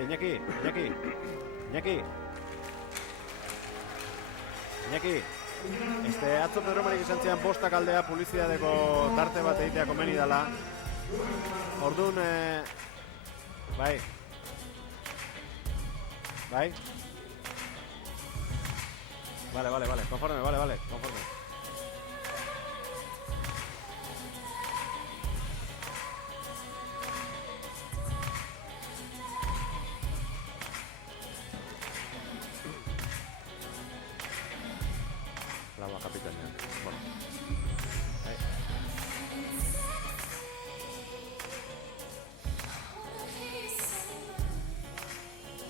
Iñaki. Atzo Pedro Marik izan zian bostak aldea publizidadeko tarte bat egitea komeni dela. Orduan, bai. Vale, conforme. Laua kapitaina. Bueno.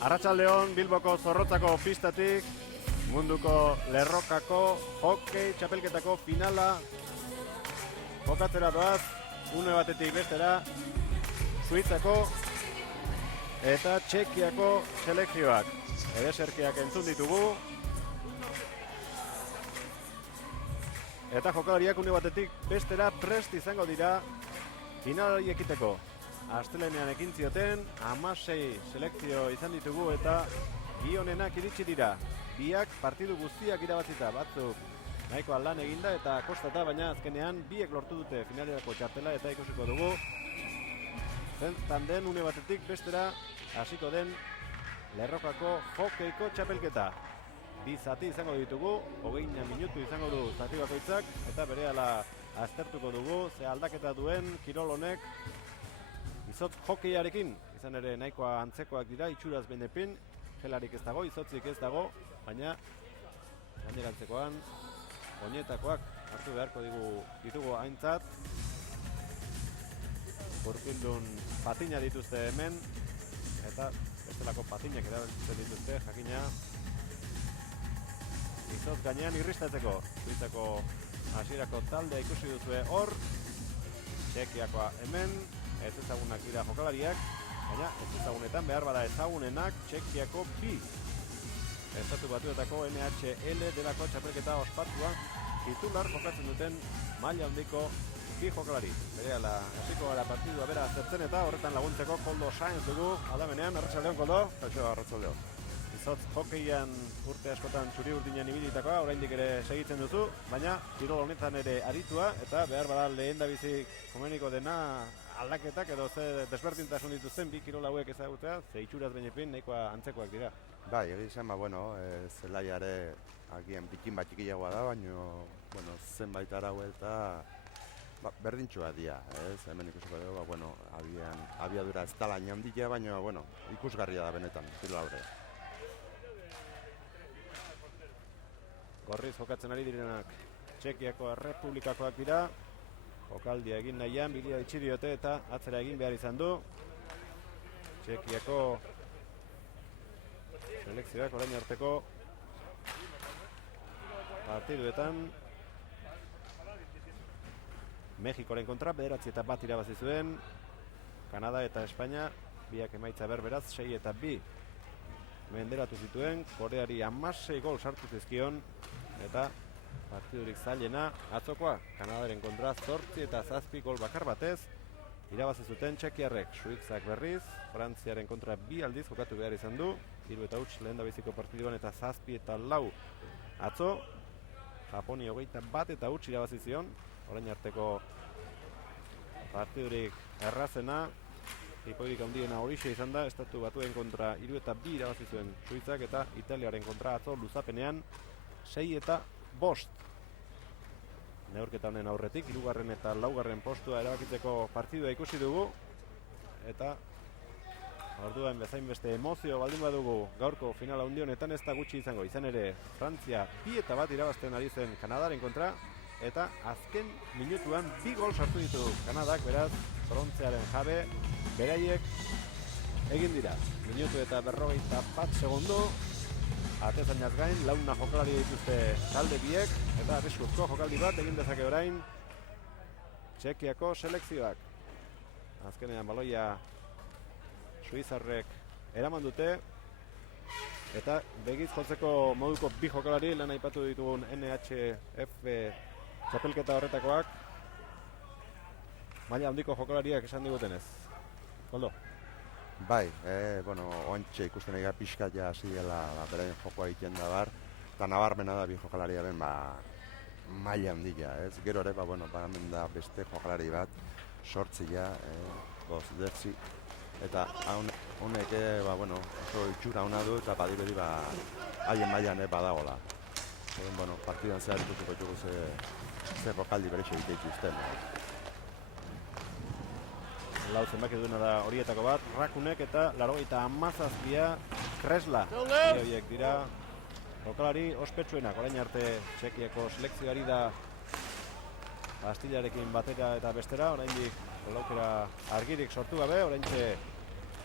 Arratsaldeon Bilboko Zorrotzako pistatik munduko lerrokako hokei txapelketako finala jokatzera doaz, une batetik bestera Suitzako eta Txekiako selekzioak. Ereserkiak entzun ditugu. Eta jokalariak une batetik bestera prest izango dira finalari ekiteko. Astelenean ekin zioten, 16 selekzio izan ditugu eta bi onenak iritsi dira. Biak partidu guztiak irabazita, batzuk nahiko lan eginda eta kostata, baina azkenean biek lortu dute finalerako txartela eta ikusiko dugu. Zentan den une batetik bestera hasiko den lerrokako hokeiko txapelketa. Bi zati izango ditugu, 20 minutu izango du zati bakoitzak eta berehala aztertuko dugu ze aldaketa duen kirol honek izotz hokeiarekin. Izan ere nahikoa antzekoak dira, itxuraz benepin, gelarik ez dago, izotzik ez dago, baina gainerantzekoan oinetakoak hartu beharko ditugu aintzat. Burpildun patina dituzte hemen eta bestelako patinak erabiltzen dituzte, jakina izotz gainean irristatzeko. Suitzako hasierako taldea ikusi duzue hor, Txekiakoa hemen, ez ezagunak dira jokalariak, baina ez ezagunetan behar bada ezagunenak Txekiako bi. Estatu Batuetako NHL delako txapelketa ospatua titular jokatzen duten maila handiko bi jokalari. Berehala hasiko gara partidua bera aztertzen eta horretan laguntzeko Koldo Sainz dugu aldamenean. Arratsaldeon Koldo. Arratsaldeon. Izotz hokeian urte askotan txuri urdinen ibilitakoa, oraindik ere segitzen duzu, baina kirol honetan ere aritua eta behar bada lehendabizi komeniko dena aldaketak edo ze desberdintasun dituzten bi kirol hauek ezagutzea, ze itxuraz benepin nahikoa antzekoak dira. Bai, egin zen, zelaiare agian bikin bat txikiagoa da, baina zenbait arau eta berdintxoa dira, hemen ikusiko dugu, abiadura ez dala handia, baina ikusgarria da benetan, kirol aurre. Gorriz jokatzen ari direnak Txekiako Errepublikakoak dira. Jokaldia egin nahian, bilia itxi diote eta atzera egin behar izan du. Txekiako selekzioak orain arteko partiduetan Mexikoren kontra 9-1 irabazi zuen. Kanada eta Espainia biak emaitza berberaz 6-2 menderatu zituen. Koreari 16 gol sartu zizkion eta partidurik zailena atzokoa Kanadaren kontra 8-7 gol bakar batez irabazi zuten txekiarrek. Suitzak berriz Frantziaren kontra 2 aldiz jokatu behar izan du, 3-huts lehendabiziko partiduan eta 7-4 atzo. Japoni 21-huts irabazi zion, orain arteko partidurik errazena, tipoirik handiena horixe izan da. Estatu Batuen kontra 3-2 irabazi zuen Suitzak eta Italiaren kontra atzo luzapenean 6-5. Neurketa honen aurretik 3. eta 4. postua erabakitzeko partidua ikusi dugu eta orduan bezain beste emozio baldin badugu gaurko finala handi honetan ez da gutxi izango. Izan ere Frantzia 2-1 irabazten ari zen Kanadaren kontra eta azken minutuan 2 gol sartu ditu Kanadak, beraz Frontziaren jabe beraiek egin dira. Minutu eta 51 segundo. Atezainaz gain, launa jokalari dituzte talde biek eta arriskuko jokaldi bat egin dezake orain Txekiako selekzioak. Azkenean baloia suizarrek eraman dute eta begiz jotzeko moduko bi jokalari lan aipatu ditugun NHF txapelketa horretakoak maila handiko jokalariak esan digutenez. Koldo? Bai, bueno, oantxe ikusten egia pixka ja hasi dela beraien jokoa egiten da bar, eta nabarmena da bi jokalaria ben, maila handia, ez? Gero ere, bueno, hemen da beste jokalari bat, sortzia, Gozdertzi, eta honek, bueno, oso itxura hona du, eta badirudi, haien mailan badagola. Bueno, partidan zehar ikusiko dugu ze jokaldi berexo egite dituzten. Lau zenbaki duena da horietako bat, Rakunek eta 97a Kresla. Horiek dira jokalari ospetsuenak, orain arte Txekiako selekzioari da Bastillarekin batera eta bestera, oraindik aukera argirik sortu gabe, oraintxe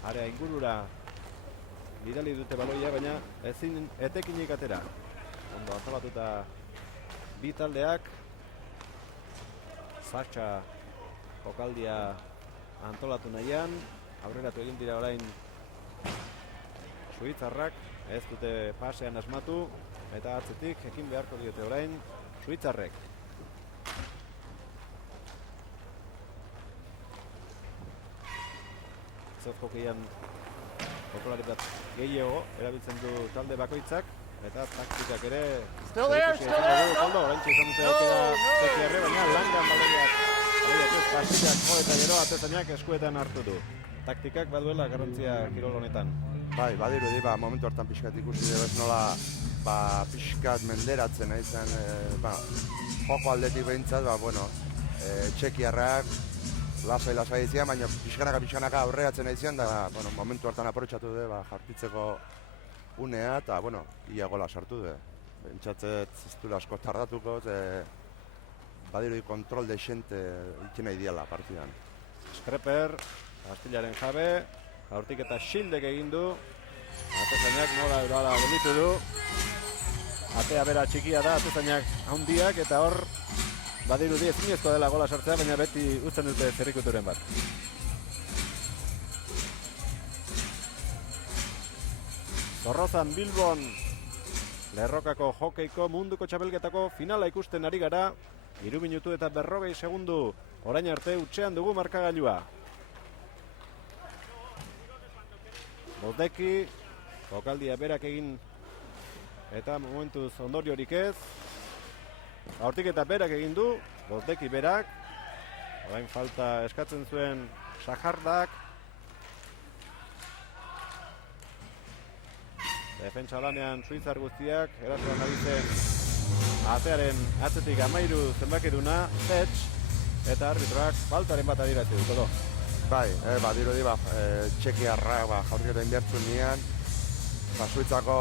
area ingurura bidali dute baloia, baina ezin etekinik atera. Ondo antolatuta bi taldeak, Zatxa jokaldia antolatu nahian, aurreratu egin dira orain suitzarrak, ez dute pasean asmatu, eta atzetik ekin beharko diote orain suitzarrek. Zer jokeian jokolari bat gehiago erabiltzen du talde bakoitzak, eta taktikak ere oraintxe izan dute aukera Txekiarre, baina langan baloiak Pastillak jo eta gero atezainak eskuetan hartu du. Taktikak baduela garrantzia kirol honetan. Bai, badirudi, momentu hartan pixkat ikusi dugu ez nola pixkat menderatzen izan, joko aldetik behintzat, bueno, Txekiarrak lasai izan, baina pixkanaka aurreatzen izan, da, bueno, momentu hartan aprotxatu du, jartitzeko unea, eta, bueno, ia gola sartu du. Bentsatzet ez du asko tardatuko, badirudi kontrol desente itzen nahi diala partidan. Skreper, Bastillaren jabe, gaurtik eta Xildek egin du, atezainak nola eurala belitu du, atea bera txikia da, atezainak handiak, eta hor badirudi ezinezkoa dela gola sartzea, baina beti uzten dute zerrikuturen bat. Zorrozan Bilbon, Lerrokako hokeiko munduko txapelketako finala ikusten ari gara, 3 minutu eta 40 segundu, orain arte utxean dugu markagailua. Bozdeki, jokaldia berak egin eta momentuz ondoriorik ez. Hortik eta berak egin du, Bozdeki berak, orain falta eskatzen zuen Sajardak. Defentsa lanean suitzar guztiak, erasoan ari zen atearen atzetik 13 zenbakiduna, Zetx, eta arbitroak faltaren bat adierazi dut. Bai, badirudi, Txekiarrak jaurketa inbertzu nian, Suitzako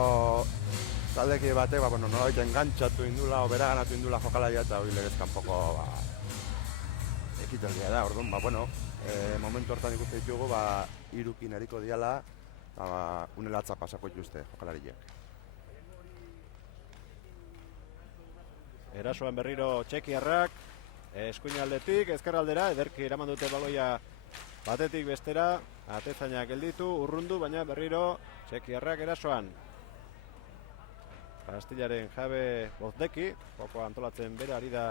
taldeki batek, nolabait engantzatu indula, o beraganatu indula jokalaia, eta hori legez kanpoko ekitaldia da, orduan, momentu hortan ikusten ditugu, irukin eriko diala, unelatza pasako dituzte jokalariak. Erasoan berriro Txekiarrak, eskuinaldetik, ezkerraldera, ederki eraman dute baloia batetik bestera, atezainak gelditu, urrundu, baina berriro Txekiarrak erasoan. Bastillaren jabe Bozdeki, joko antolatzen bera ari da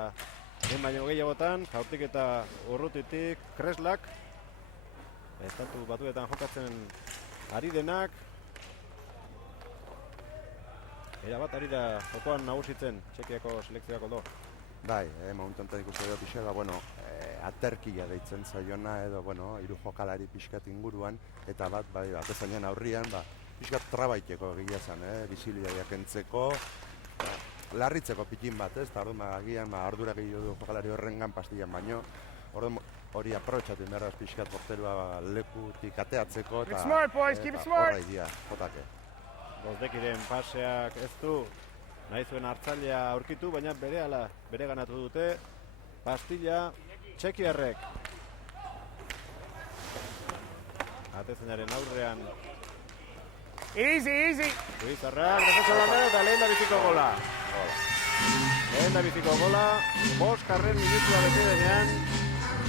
baino gehiagotan, jaurtik eta urrutitik Kreslak, estatu batuetan jokatzen ari denak, erabat ari da jokoan nagusitzen Txekiako selekzioak ondo. Bai, momentu enten ikusten dut pixka, aterkia deitzen zaiona, edo, hiru jokalari pixkat inguruan, eta bat, atezainan aurrian, pixkat trabaiteko egia zen, bizibilidadeak entzeko, larritzeko pikin bat, ez, eta agian ardura gehiago du jokalari horrengan pastillan baino, hori aprobetxatu behar da pixkat porterua lekutik ateatzeko, eta horra idia, jotake. Bozdekiren paseak ez du nahi zuen hartzailea aurkitu, baina bere ganatu dute Pastilla Txekiarrek. Atezainaren aurrean Easy! Suitzarrak, defensa lanera eta lehen da biziko gola. Lehen da biziko gola, 5. minutua bete denean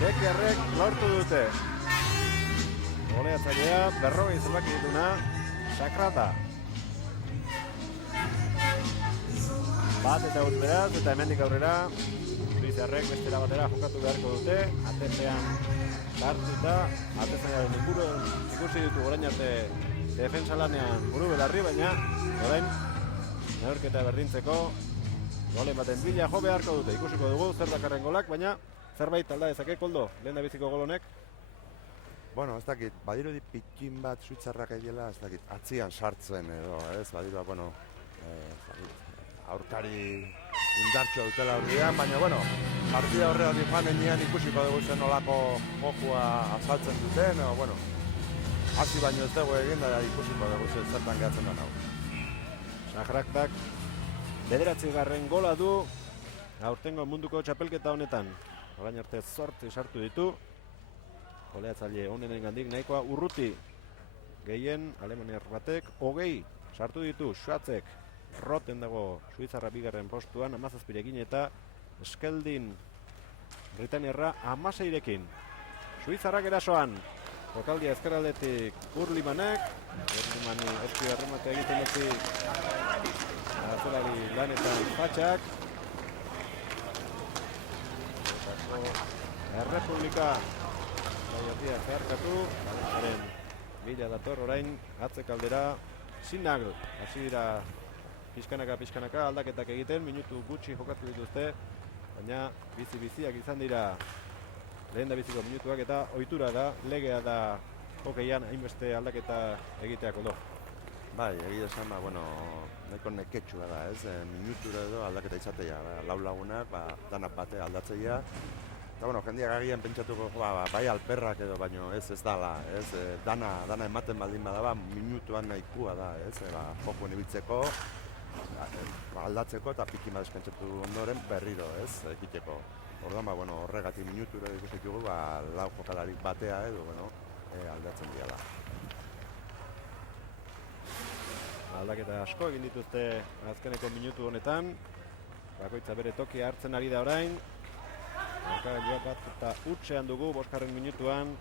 Txekiarrek lortu dute. Goleatzailea, 40 zenbaki dituna, Sakrata. Bat eta ut beraz, eta hemendik aurrera Suitzarrek bestera batera jokatu beharko dute, atepean hartuta, atezainaren inguru ikusi ditu orain arte defensa lanean buru belarri, baina orain neurketa berdintzeko golen baten bila jo beharko dute. Ikusiko dugu zer dakarren golak, baina zerbait alda dezake Koldo, lehen da biziko gol honek. Bueno, ez dakit, badirudi pikin bat suitzarrak egiela, ez dakit, atzian sartzen edo, ez, badirua, bueno, aurkari indartxo dutela aurrian, baina, bueno, partida horrean joan enean ikusiko dugu zen nolako jokua azaltzen duten, edo, bueno, hasi baino ez dugu egin, da ikusiko dugu zen zertan gehatzen den hau. Sajraktak 9. gola du aurtengo munduko txapelketa honetan. Orain arte 8 sartu ditu. Goleatzaile honenengandik nahikoa urruti. Gehien alemaniar batek 20 sartu ditu. Schwarzek roten dago Suitzarra 2. postuan 17rekin eta Skeldin Britaniarra 16rekin. Suitzarrak erasoan. Jokaldia ezkerraldetik Urlimanek. Urlimani eski erremate egiten dutik atzolari lanetan Patxak. Errepublika Baiotia zeharkatu, haren bila dator orain atzekaldera Sinagl. Hasi dira pixkanaka aldaketak egiten, minutu gutxi jokatu dituzte, baina bizi-biziak izan dira lehen da biziko minutuak eta ohitura da, legea da hokeian hainbeste aldaketa egiteako do. Bai, egia esan, bueno, nahiko neketxua da, ez? Minutura edo aldaketa izatea, lau lagunak, danak bate aldatzeia. Eta, bueno, jendeak agian pentsatuko, bai alperrak edo, baino ez dala, ez? Dana ematen baldin bada, minutuan nahikua da, ez? Jokuen ibiltzeko, aldatzeko eta pikin bat eskantzatu ondoren berriro, ez? Ekiteko. Orduan, bueno, horregatik minutura ikusitugu, lau jokalarik batea edo, bueno, aldatzen diala. Aldaketa asko egin dituzte azkeneko minutu honetan. Bakoitza bere tokia hartzen ari da orain. Markagailuak bat eta utxean dugu 5. minutuan.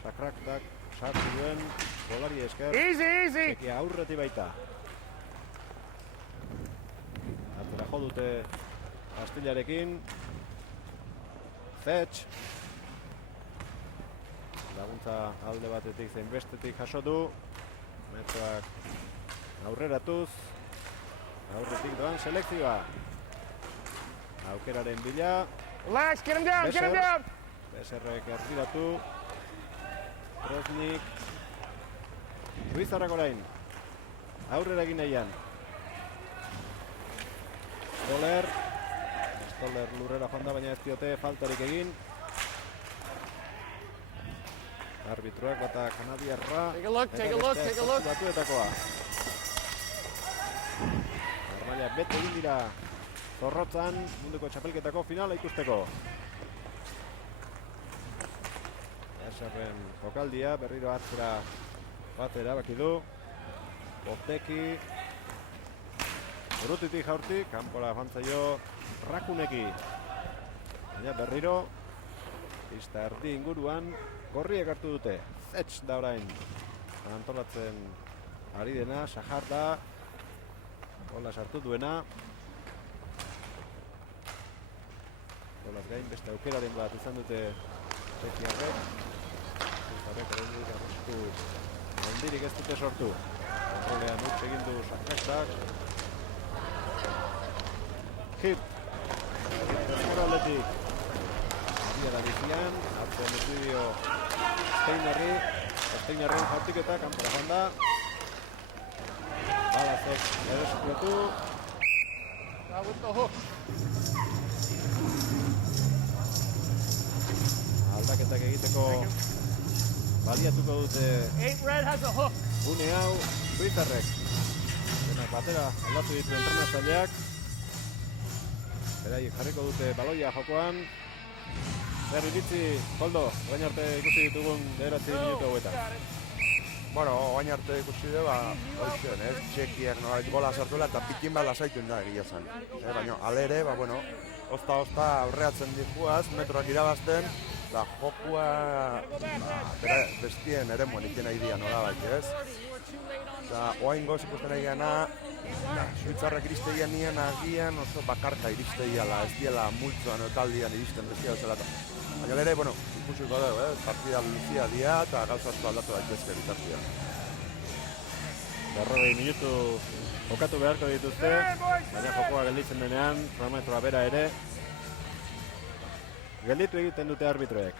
Sajraktak sartu duen golari esker. Eski aurreti baita. Atzera jo dute Kastillarekin. Zetx. Laguntza alde batetik zein bestetik jaso du. Metroak aurreratuz, aurretik doan selekzioa. Aukeraren bila. Relax, get him down! Beserrek erdiratu. Krosnik. Suitzarrak orain. Aurrera egin nahian. Stoller lurrera joan da, baina ez diote faltarik egin. Arbitroak bata kanadiarra. Take a look. Batuetakoa. Armaia bete egin dira Zorrotzan munduko txapelketako finala ikusteko. Eserren jokaldia berriro hartzera batera baki du. Boteki Urrutitik jaurtik, kanpora jantzaio Rakuneki. Baina berriro pista erdi inguruan gorriek hartu dute. Zetx da orain antolatzen ari dena, Sajar da gola sartu duena. Golaz gain beste aukeraren bat izan dute Txekiarrek. Txekiarrek horrendik arrosku ondirik ez dute sortu. Kontrolean utz egin du Sajraktak. Hip. Ezkorraldetik. Abiara bizian. Atzen estudio Steinerren jaurtiketa kanpora joan da. Balazek ereskuetu. Aldaketak egiteko baliatuko dute gune hau Suitzarrek. Denak batera aldatu ditu entrenatzaileak. Beraiek jarriko dute baloia jokoan. Zer iritzi, Koldo, orain arte ikusi ditugun 9 minutu hauetan. Bueno, oain arte ikusi du, oizen, Txekiak nolabait gola sartuela eta pikin bat lasaituen da egia zen. Baina, alere, bueno, ozta aurreatzen dijuaz, metroak irabazten, eta jokua bestien ere ikena idia nolabait, ez? Eta oain goz ikusten egiana, Suitzarrak iristegian nien agian oso bakarka iristegiala, ez diela multzoan edo taldian iristen bestia bezala. Baina ere, bueno, ikusiko dugu, partida luzia dia eta gauza asko aldatu daitezke bitartean. 40 minutu jokatu beharko dituzte, baina jokoa gelditzen denean, kronometroa bera ere gelditu egiten dute arbitroek.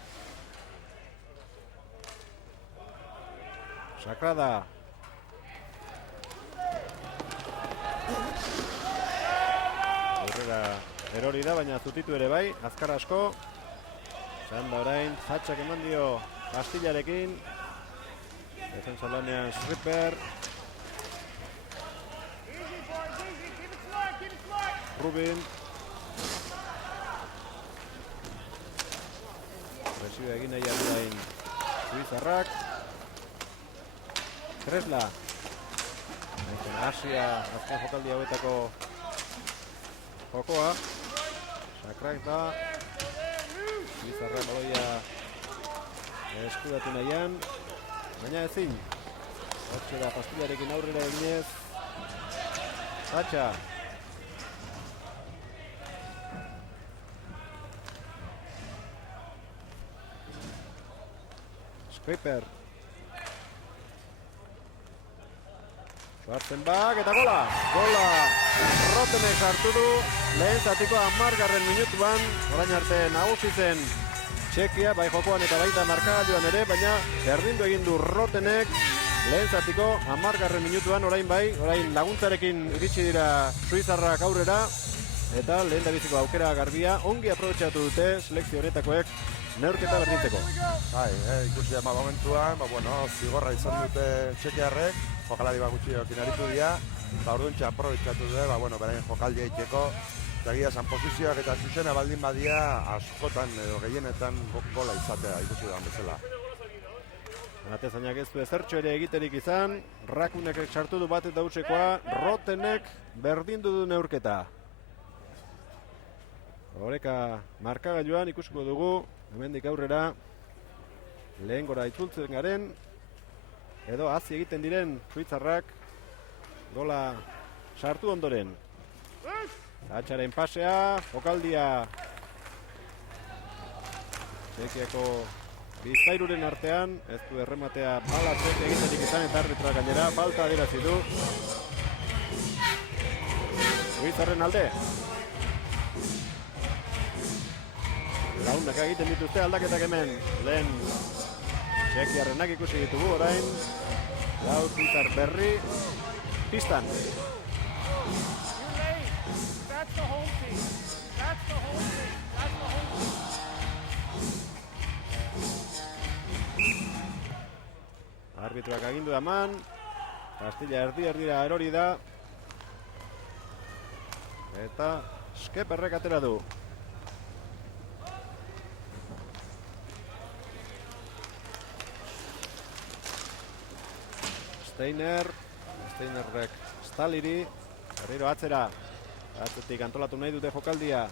Sakrada. Aurrera erori da, baina zutitu ere bai, azkar asko. Zanda orain, Zatxak eman dio Castillarekin. Defensa lanean Stripper. Rubin. Presioa egin nahi aldain Suizarrak. Kresla. Asia azken jokaldi hauetako jokoa. Sakrak da. Suizarrak baloia eskudatu nahian. Baina ezin. Hortxe da Pastillarekin aurrera eginez. Zatxa. Skriper. Schwarzenbach eta gola! Gola! Rotenek sartu du, lehen zatiko 10. minutuan, orain arte nagusi zen Txekia, bai jokoan eta baita markagailuan ere, baina berdindu egin du Rotenek, lehen zatiko 10. minutuan, orain bai, orain laguntzarekin iritsi dira Suizarrak aurrera, eta lehen dabiziko aukera garbia, ongi aprobetxatu dute selekzio honetakoek neurketa berdintzeko. Bai, ikusi ama momentuan, zigorra izan dute Txekiarrek, jokalari gutxiokin aritu dira, orduntxe aprobetxatu dute, beraien jokaldia iteko, eta gira esan posizioak eta zuzena baldin badia askotan edo gehienetan gola izatea ikusi da bezala. Atezainak ez du ezertxo ere egiterik izan, Rakunek sartu du bat eta utzekoa, Rotenek berdindu du neurketa. Horeka markagailuan ikusiko dugu, hemendik aurrera lehen gora itzultzen garen, edo hazi egiten diren Suizarrak gola sartu ondoren. Zatxaren pasea, jokaldia Txekiako bizpairuren artean, ez du errematea balatzek egiterik izan eta arbitroa gainera, falta adierazi du Suizarren alde. Launak egiten dituzte aldaketak hemen, lehen Txekiarrenak ikusi ditugu orain, lau Suizar berri pistan. That's the home team. That's the home team. That's the home team. Arbitroak agindu eman, Castilla erdira erori da, eta Skeperrek atera du. Steinerrek Staliri, berriro atzera, atzetik antolatu nahi dute jokaldia.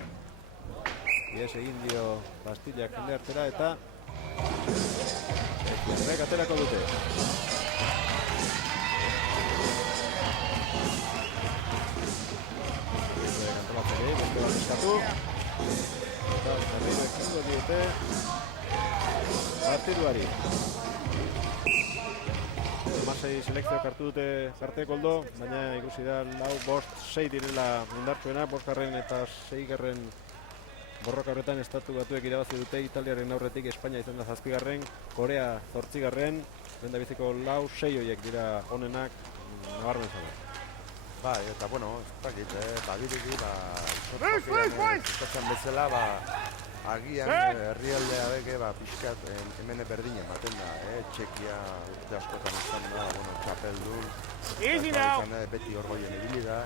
Ies egin dio Castillak jende hartzera eta Skeperrek aterako dute. Antolatzeri, beste bat eskatu. Eta berriro ekingo diote partiduari. Hamasei selekzioak hartu dute parte koldo, baina ikusi da 4-5 direla indartsuena, 5. eta 6. borroka horretan estatu batuek irabazi dute, Italiaren aurretik Espainia izan da 7. Korea 8. Lehendabiziko 4-6 horiek dira onenak nabarmen zara. Bai, eta ez dakit, badiriki, sortzokean bezala, agian herrialdea beke pixkat hemen berdin ematen da, Txekia urte askotan izan da, txapeldun, beti orgoien ibili da,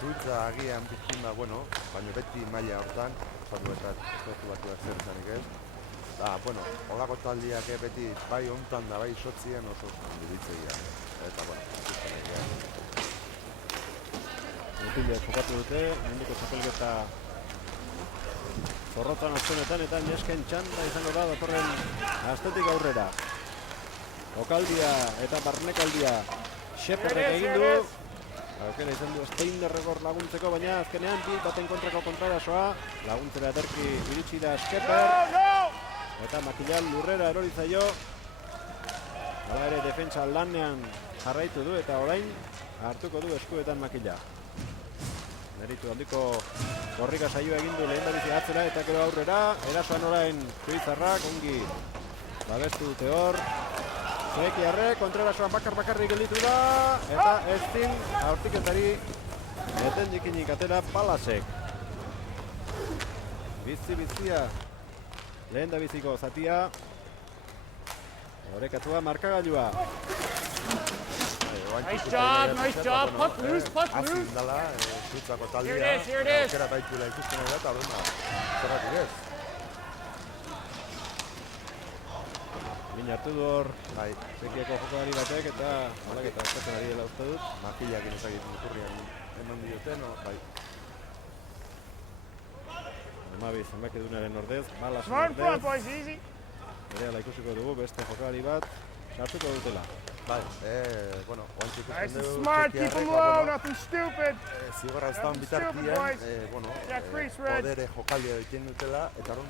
Suitza agian pixkin da, baina beti maila hortan, estatu batuak zer izanik ez. Olako taldiak beti bai hontan da, bai sotzien oso diritzea. Eta, Mutilek jokatu dute, mendiko txapelketa zorrotan azkenetan eta nesken txanda izango da datorren astetik aurrera. Okaldia eta barnekaldia Sheperrek egin du. Aukera izan du Steinerrekor laguntzeko, baina azkenean bi baten kontrako kontrarasoa. Laguntzera ederki iritsi da Sheper. Eta Makila lurrera erori zaio. Hala ere defentsa lanean jarraitu du eta orain hartuko du eskuetan Makila. Meritu handiko korrika saioa egin du lehendabizi atzera eta gero aurrera. Erasoan orain suitzarrak ongi babestu dute hor. Zekiarrek kontrerasoan bakarrik gelditu da. Eta ezin aurtiketari eten dikinik atera Palasek. Bizia lehendabiziko zatia. Orekatua markagailua. Nice job. Puck loose. Azin dala, Suitzako taldea. Here it is. Aukera baitula ikusten da eta zerratik ez. Min hartu du hor Bai, Zekiako jokalari batek eta malaketa askatzen ari dela uste dut. Makilak inezagit muturrian eman dioten, bai. Amabi zenbaki dunaren ordez, Balas Smart in front, ordez. boys. Easy. Berehala ikusiko dugu beste jokalari bat sartuko dutela. Bai, bueno, oantxe Nice ikusten and dugu smart. Keep Txekiarrek, them low. bueno, Nothing stupid. zigorra ez daun Nothing stupid, bitartian, boys. bueno, Jack Reese, red. podere jokaldia egiten dutela, eta hor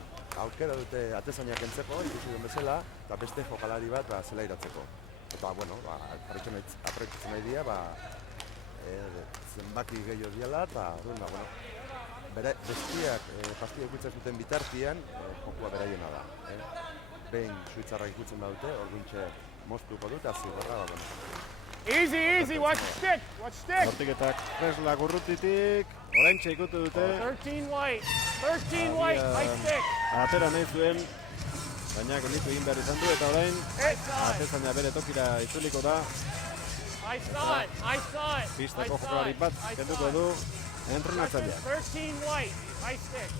aukera dute atezainak entzeko, ikusi duen bezala, eta beste jokalari bat zela iratzeko. Eta, bueno, aprobetxatzen nahi dira, zenbaki gehiago diala, eta, bueno, bestiak pastilla ikutzen zuten bitartian, jokua beraiena da. Behin suitzarrak ikutzen daute, orduntxe moztuko dut, zigorra, Easy. Watch stick. Hortiketak Kresla gurrutitik, oraintxe ikutu dute. 13 white. 13 white. High stick. Atera nahi zuen, baina gelditu egin behar izan du eta orain Inside. atezaina bere tokira itzuliko da. I saw it. Pistako jokalari bat kenduko du entrenatzaileak. 13 white. High stick.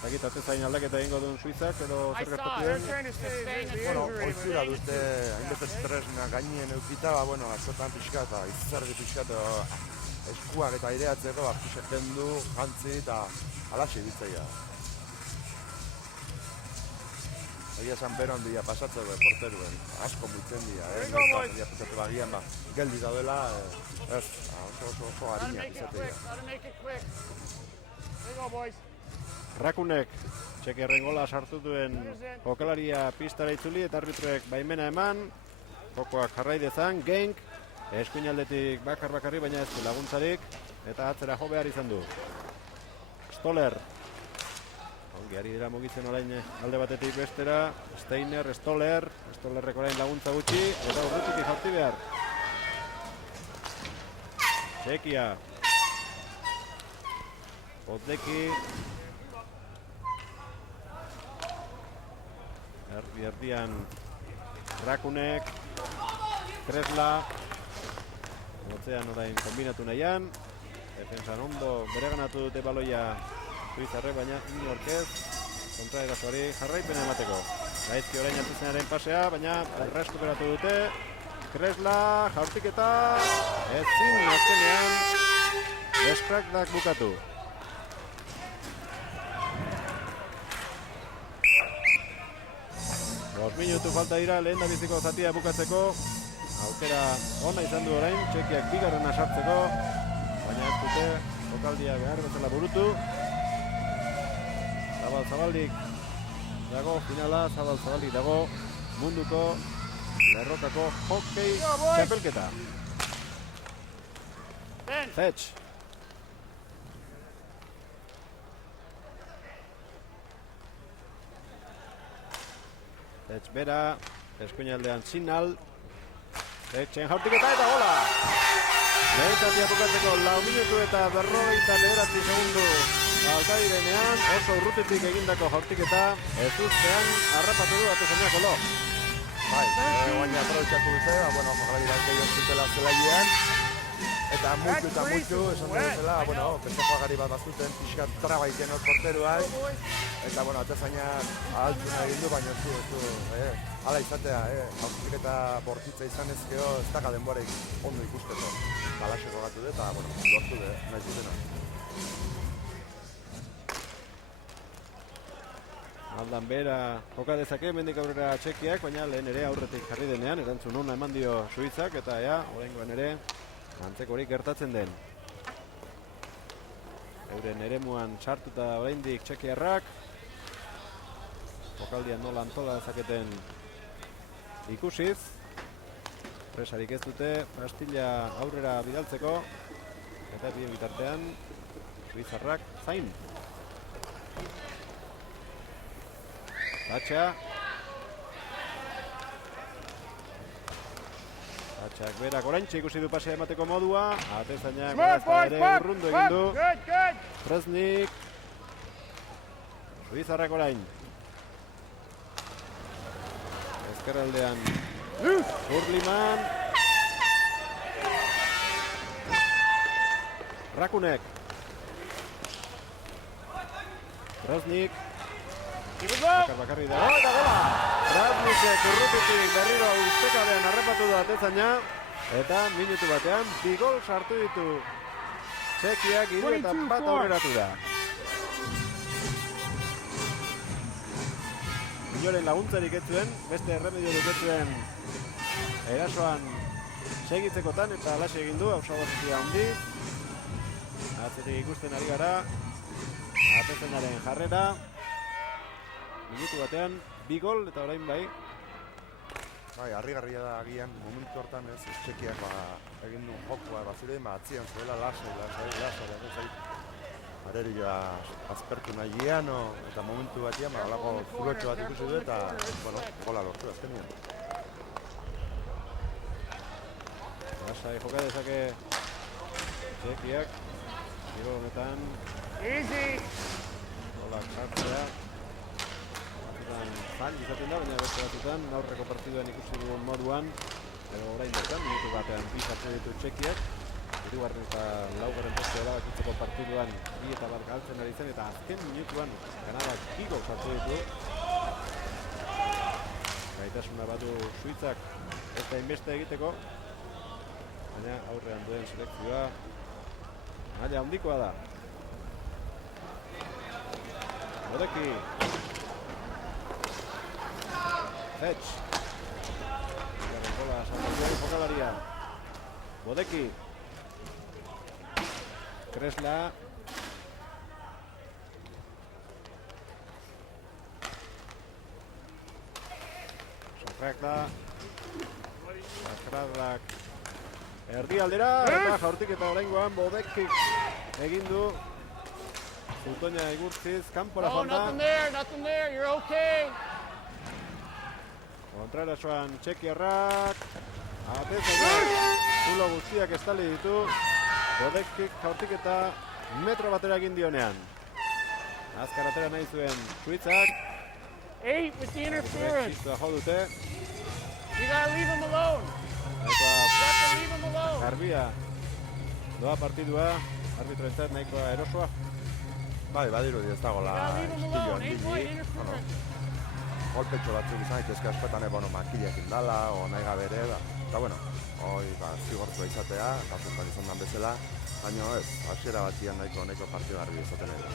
Zakit atezain aldaketa egingo duen Suitzak edo I zer saw gertatu it. den. They're trying to save the Bueno, injury. oizura dute, hainbeste tresna gainien eukita, bueno, askotan pixka eta izarri pixka eta eskuak eta aireatzeko pixka kendu, jantzi eta alaxe ditzaia. Egia esan bero handia pasatzeko porteruen, asko muitzen dira, There you go, boys. Egia pasatu bagian, geldi daudela, ez, oso Gotta harinak make it izatea. quick. There you go, boys. Rakunek Txekiarren gola sartu duen jokalaria pistara itzuli eta arbitroek baimena eman. Jokoak jarrai dezan, Genk eskuinaldetik bakarri baina ez du laguntzarik eta atzera jo behar izan du. Stoller ongi ari dira mugitzen orain alde batetik bestera. Steiner, Stollerrek orain laguntza gutxi eta urrutitik jaurti behar. Txekia Pozdeki erdian Rakunek Kresla Motzean orain kombinatu nahian defensan ondo bereganatu dute baloia Suitzarrek baina inorkez kontraerasoari jarraipena emateko gaizki orain antizenaren pasea baina erreskuperatu dute Kresla jaurtiketa ezin azkenean Deskrakdak bukatu. Bos minutu falta dira lehendabiziko zatia bukatzeko. Aukera ona izan du orain, Txekiak bigarrena sartzeko, baina ez dute jokaldia behar bezala burutu. Zabalik dago finala, Zabalik dago munduko lerrokako hokei txapelketa. Zetx. Zetx bera, eskuinaldean Sinal. Zetxen jaurtiketa eta gola! Lehen zatia bukatzeko 4 minutu eta 59 segundu alkadirenean, oso urrutitik egindako jaurtiketa, ez uztean harrapatu du atezaina kolo. Bai, baina aprobetxatu dute, bueno, jokalari bat gehiago zutela zelailean. Eta mutu, esan dut zela, bueno, beste jokalari bat bazuten pixka traba iten hor porteruak. Eta, bueno, atezainak ahaltzuna egin du, baina ez du, hala izatea, jaurtiketa bortitza izan ezkeo, ez daka denboreik ondo ikusteko. Balaxe jogatu dut, eta, bueno, lortu dut, nahi zutena. Aldan bera joka dezake, mendik aurrera Txekiak, baina lehen ere aurretik jarri denean, erantzun ona eman dio Suitzak, eta oraingoan ere antzekorik gertatzen den. Euren eremuan sartuta oraindik Txekiarrak, jokaldian nola antola dezaketen ikusiz. Presarik ez dute, Pastilla aurrera bidaltzeko, eta bien bitartean, suizarrak zain. Tatxak berak oraintxe ikusi du pasea emateko modua, atezainak Smart, boys, ere smart, urrundu egin du. Good. Tresnik, suizarrak orain. Ezkerraldean Urliman, Rakunek, Tresnik, bakarri da. Eta gola! Tresnikek urrutitik berriro ustekabean harrapatu du atezaina. Eta minutu batean, 2 gol sartu ditu Txekiak 3-1 aurreratu da. Inoren laguntzarik ez zuen, beste erremediorik ez zuen erasoan segitzekotan eta alaxe egin du, hausagozia handi. Atzetik ikusten ari gara, atezainaren jarrera. Minutu batean, 2 gol eta orain bai. Bai, harrigarria da agian momentu hortan ez Txekiak egin duen jokoa bazireen atzian zuela lasai. Arerioa aspertu nahian eta momentu batean alako zurotxo bat ikusi du eta gola lortu azkenean. Lasai joka dezake Txekiak, giro honetan. Easy. Golak sartzea. Fan izaten da, baina beste batutan, aurreko partiduan ikusi duen moduan, edo orain bertan, minutu batean bi sartzen ditu Txekiak, hirugarren eta laugarren postu erabakitzeko partiduan 2-1 galtzen ari zen, eta azken minutuan Kanadak 2 gol sartu ditu. Gaitasuna badu Suitzak ez da inbeste egiteko, baina aurrean duen selekzioa maila handikoa da. Bodeki. Zetx. Garen gola saltatuaren jokalaria. Bodeki. Kresla. Sofrakla. Sakradak. Erdialdera eta jaurtik eta oraingoan Bodekik egin du. Zutoina igurtziz, kanpora joan da. Nothing there, you're okay. Kontraerasoan Txekiarrak, atezainak, zulo guztiak estali ditu, Bodekik jaurtik eta metro batera egin dionean. Azkar atera nahi zuen Suitzak. 8 with the interference. Txistua jo dute. You gotta leave him alone. You have to leave him alone. Garbia doa partidua, arbitro nahikoa erosoa. Bai, badirudi ez dagoela You gotta leave him istilu alone. 8 point handiki. interference. Golpetxo batzuk izan daitezke askotan makileak indala, o nahi gabe ere, eta zigortua izatea, kasutan izan den bezala, baina ez, hasiera batian nahiko partidu garbi izaten ere.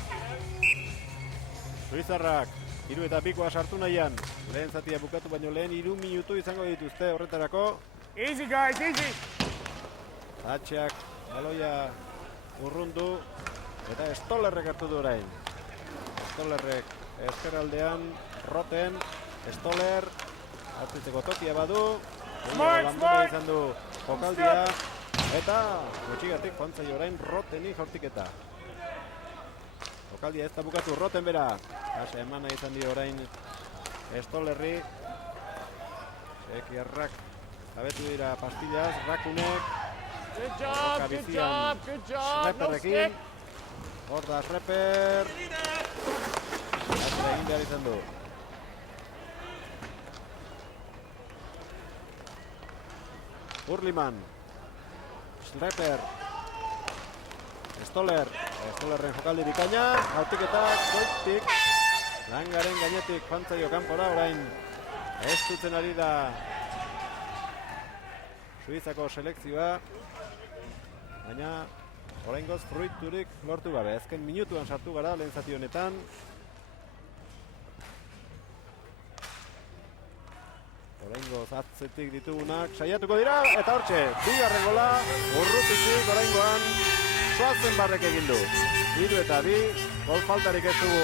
Suizarrak, 3-2 sartu nahian, lehen zatia bukatu baino lehen 3 minutu izango dituzte horretarako. Easy, guys, easy. Tatxak, baloia urrundu, eta Stollerrek hartu du orain. Stollerrek ezkerraldean, Roten, Stoller, hartitzeko tokia badu, Smart. izan du jokaldia, eta gutxigatik joantzai orain Roteni jaurtiketa. Jokaldia ez da bukatu, Roten bera, hase emana izan dio orain Stollerri, Txekiarrak abetu dira Pastillaz, Rakunek, Good job. No Schreperrekin, stick. hor da Schreper, egin behar izan du. Urliman, Schreper, Stollerren jokaldi bikaina, jaurtiketak, goitik, Langaren gainetik jantzaio kanpora, orain ez dutzen ari da Suizako selekzioa, baina oraingoz fruiturik lortu gabe. Azken minutuan sartu gara lehen zati honetan. Oraingoz atzetik ditugunak saiatuko dira, eta hortxe, bigarren gola, urrutitik oraingoan Schwarzenbarrek egin du. 3-2, gol faltarik ez dugu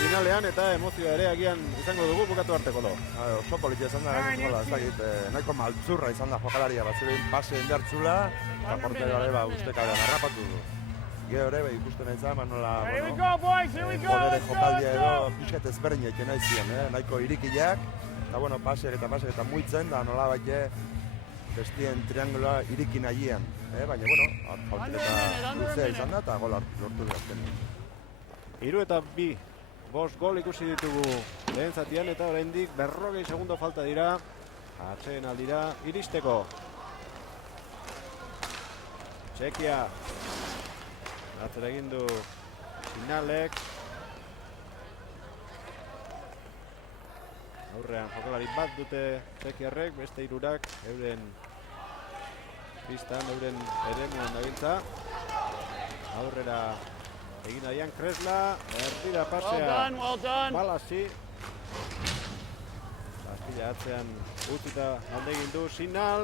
finalean eta emozioa ere agian izango dugu bukatu arteko lo. Oso politia izan da, ez dakit, nahiko maltzurra izan da jokalaria, baziren pase indartzula, eta porteroare ustekabean harrapatu du. Gero ere, ikusten nahi zan, nola, Here we go, boys. Here we go. Podere Let's go. jokaldia Let's edo go. pixkat ezberdin egiten nahi ziren, nahiko irikileak, eta bueno, pasek eta muitzen, da nola baite bestien trianguloa iriki nahian. Baina, bueno, jautketa luzea izan da, eta gol lortu du azken. 3-2, 5 gol ikusi ditugu lehen zatian eta oraindik 40 segundo falta dira. Atseen aldira iristeko. Txekia. Atzera egin du Finalek. Aurrean jokalari bat dute Txekiarrek, beste 3 euren pistan, euren eremuan dabiltza. Aurrera egin nahian Kresla, erdira pasea Well done. Balasi. Zazpila atzean utzita alde egin du Sinal,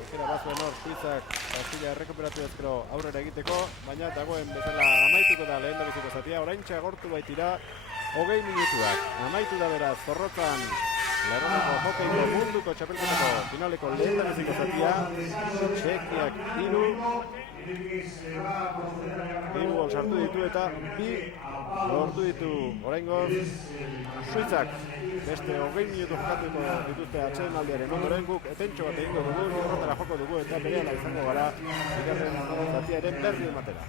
aukera bazuen hor Suizak Zazpila errekuperatu ezkero aurrera egiteko, baina dagoen bezala amaituko da lehen da biziko zatia, oraintxe agortu baitira 20 minutuak. Amaitu da beraz Zorrotzan Lerroneko hokeiko munduko txapelketako finaleko lehen da biziko zatia, Txekiak 3 gol sartu ditu eta 2 lortu ditu oraingoz Suitzak. Beste 20 minutu jokatuko dituzte atseden aldearen ondoren, guk etentxo bat egingo dugu, horretara joko dugu eta berehala izango gara bigarren zatiaren berri ematera.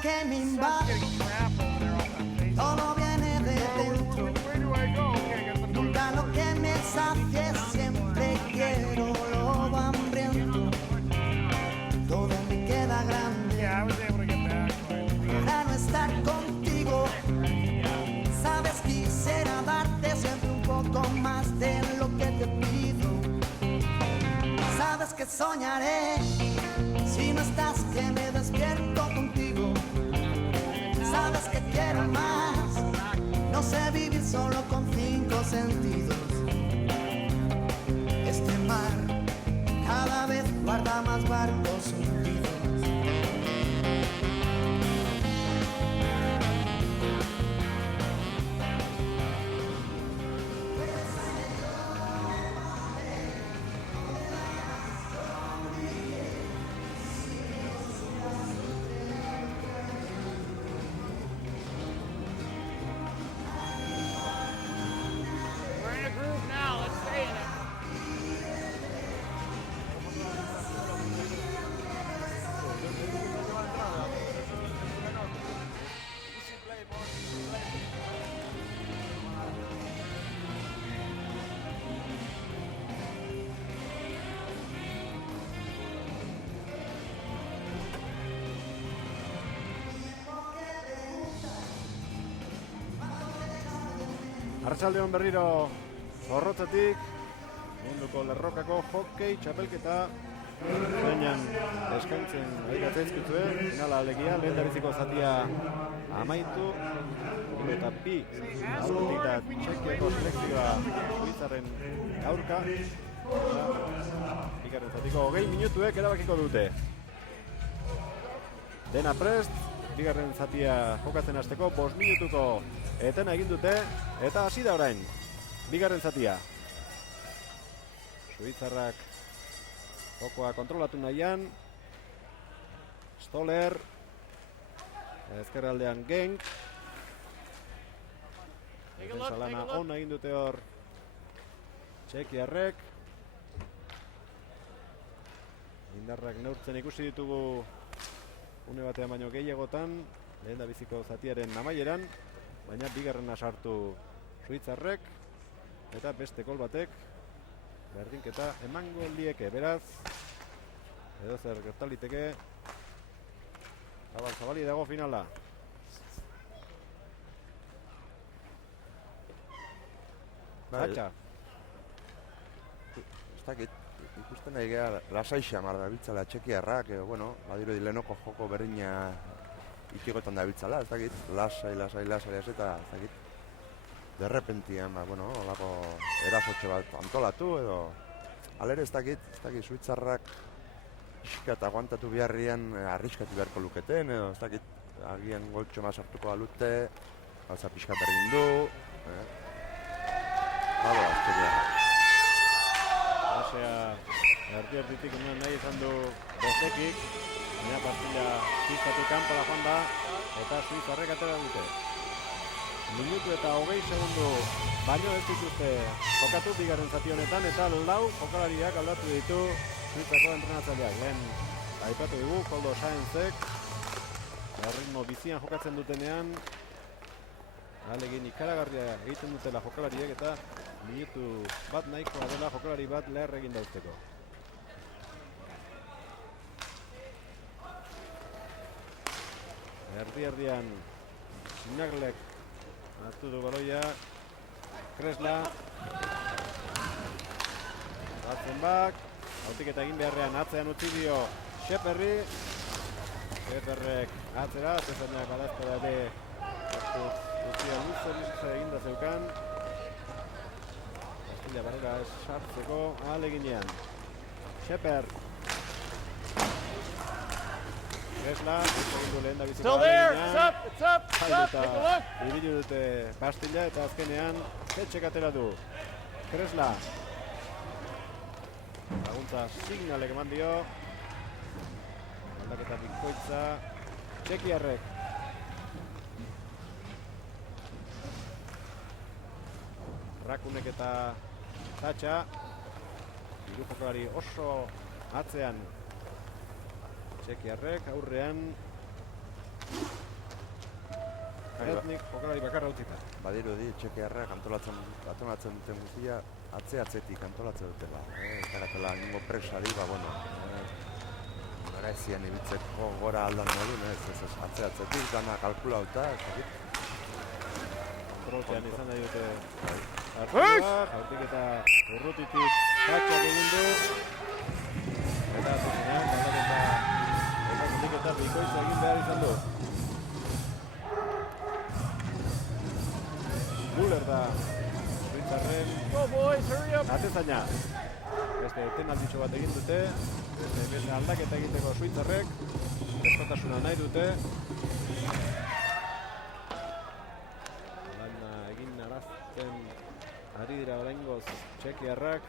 Getting crap over there on the soñaré. Si no estás, que me despierto contigo. Sabes que quiero más. No sé vivir solo con 5 sentidos. Este mar cada vez guarda más barcos hundidos. We're in a groove now. Let's stay in it. Arratsaldeon berriro Zorrotzetik munduko lerrokako hokei txapelketa zeinan eskaintzen ari gatzaizkizue. Finala alegia, lehendabiziko zatia amaitu. Eta bi azaltik da Txekiako selekzioa Suitzaren aurka. Bigarren zatiko 20 minutuek erabakiko dute. Dena prest, bigarren zatia jokatzen hasteko 5 minutuko etena egin dute, eta hasi da orain, bigarren zatia. Suitzarrak jokoa kontrolatu nahian, Stoller, ezkerraldean Genk, defensa lana ona egin dute hor Txekiarrek. Indarrak neurtzen ikusi ditugu une batean baino gehiagotan, lehendabiziko zatiaren amaieran, baina bigarrena sartu Suitzarrek, eta beste gol batek berdinketa emango lieke. Beraz, edo zer gertaliteke, zabali dago finala. Atxa. Ez dakit, ikusten nahi gara lasai xamar dabiltzala Txekiarrak, bueno, badirudi lehenoko joko berdina ikiegotan dabiltzala, ez dakit, lasai, eta ez dakit. Derrepentian, bueno, olako erasotxe bat antolatu edo alere ez dakit Suitzarrak pixkat aguantatu beharrian arriskatu beharko luketen edo ez dakit, agian goltxo mazartuko alute, gauza pixkat berdin du, Pasea erdi-erditik nahi izan du Bostekik, baina partida piztatik kanpora joan da, eta Suitzarrek atera dute. Minutu eta 20 segundu baino ez dituzte jokatu bigarren zati honetan, eta 4 jokalariak aldatu ditu Suitzako entrenatzaileak. Lehen aipatu dugu Koldo Sainzek ritmo bizian jokatzen dutenean ahalegin ikaragarria egiten dutela jokalariek, eta minutu bat nahikoa dela jokalari bat leher egin dauzteko. Erdi-erdian Naglek hartu du baloia, Kresla batzen bak, hautik eta egin beharrean atzean utzi dio Sheperri. Sheperrek atzera, zezenak alazpera ere utzia luze egin da zeukan. Castilla barrera sartzeko ahaleginean. Sheper. Kresla, segundu lehen da biziko Still there, it's up, take a look. Ibilu dute Bastilla eta azkenean Ketxek atera du. Kresla. Laguntza signalek eman dio. Aldaketa bikoitza Txekiarrek. Rakunek eta Tatxa. Hiru jokalari oso atzean Txekiarrek, aurrean Etnik jokalari bakarra utzita. Badirudi Txekiarrak antolatzen duten guztia atzetik antolatzen dutela. Ez dagatela ningo presari, bueno, Grezian ibiltzeko gora aldan modun, ez atzetik, dana kalkulauta, ez dakit. Kontroltean izan nahi dute hartua, jautik eta urrutitik Tatxak egin du. Eta zuzenean, aldaketa eta bikoitza egin behar izan du. Müller da Suitzarren Go, boys, hurry up. atezaina. Beste etenalditxo bat egin dute, beste aldaketa egiteko Suitzarrek, eskotasuna nahi dute. Lana egin arazten ari dira oraingoz txekiarrak.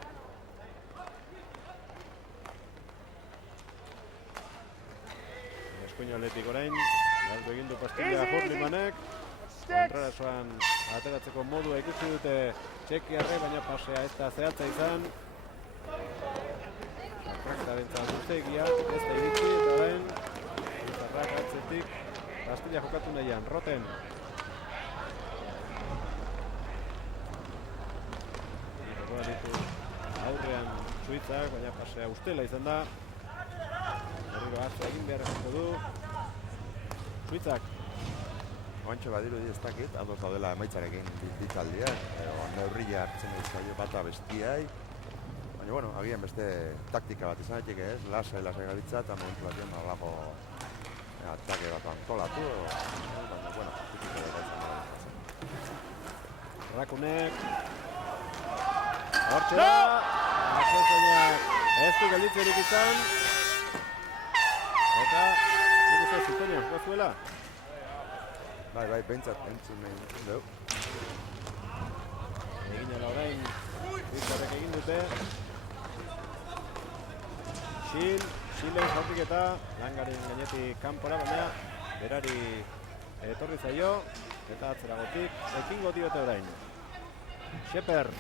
Eskuinaletik orain, galdu egin du pastilla Hurlimanek. Kontrarasoan ateratzeko modua ikusi dute txekiarrek, baina pasea ez da zehatza izan. Arrakta bentzat luzeegia, ez da iritsi, eta orain Suitzarrak atzetik pastilla jokatu nahian, Roten. Aurrean Suitzak, baina pasea ustela izan da. Berriro hartza egin behar egin du Suitzak. Oantxo badirudi ez dakit, ados daudela emaitzarekin bitaldiak, neurria hartzen zaio bata bestiai. Baina, bueno, agian beste taktika bat izan daiteke ez, lasai gabiltza eta momentu batien alago atake bat antolatu. Baina, bueno, tikiko dut izan da. Rakunek. Hortxe da! Azezainak ez du gelditzerik izan. Eta, nik uste Zutoño, gozuela. Bai, behintzat, entzun nahi dugu. Egin ala orain, Suitzarrek egin dute. Xilen jaurtiketa, Langaren gainetik kanpora, baina berari etorri zaio, eta atzeragotik ekingo diote orain. Sheper.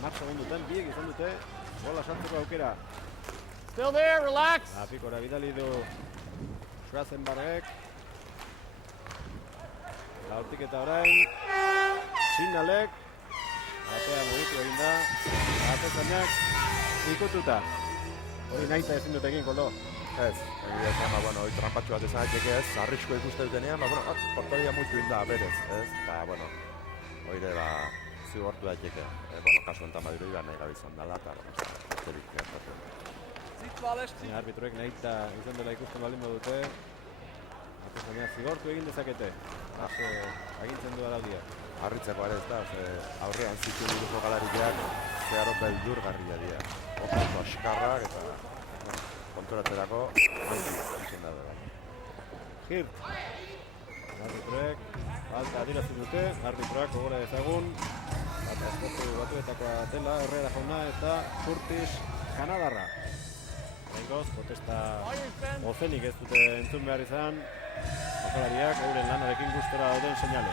Martza egin duten, biek izan dute, gola sartzeko aukera. Still there, relax. Apikora bidali du Schwarzenbergek. Laurtiketa orain, Sinalek, atea mugitu egin da, atezainak ikututa. Hori nahita ezin dut egin, Koldo. Ez, egia esan, bueno, hori trampatxo bat esan daiteke ez, arrisko ikuste dutenean, bueno, portaria muitu inda berez, ez? Bueno, hori zigortu daiteke. Bueno, kasu enten badiru iba nahi gabizan dela, eta, zerik gertatu. Baina arbitruek nahita izan dela ikusten baldin badute, atezainak zigortu egin dezakete. Agintzen du araudia. Harritzeko ere ez da, aurrean zitu dugu jokalariak zeharo beldurgarria dira. Oso askarrak eta konturatzerako izan da dela. Hirt. Arbitruek, falta adirazten dute, arbitruak gogora ezagun. Eta estatu batuetakoa dela, Herrera jauna eta Curtis Kanadarra. Gaingoz, protesta ozenik ez dute entzun behar izan. Jokalariak euren lanarekin gustora dauden seinale.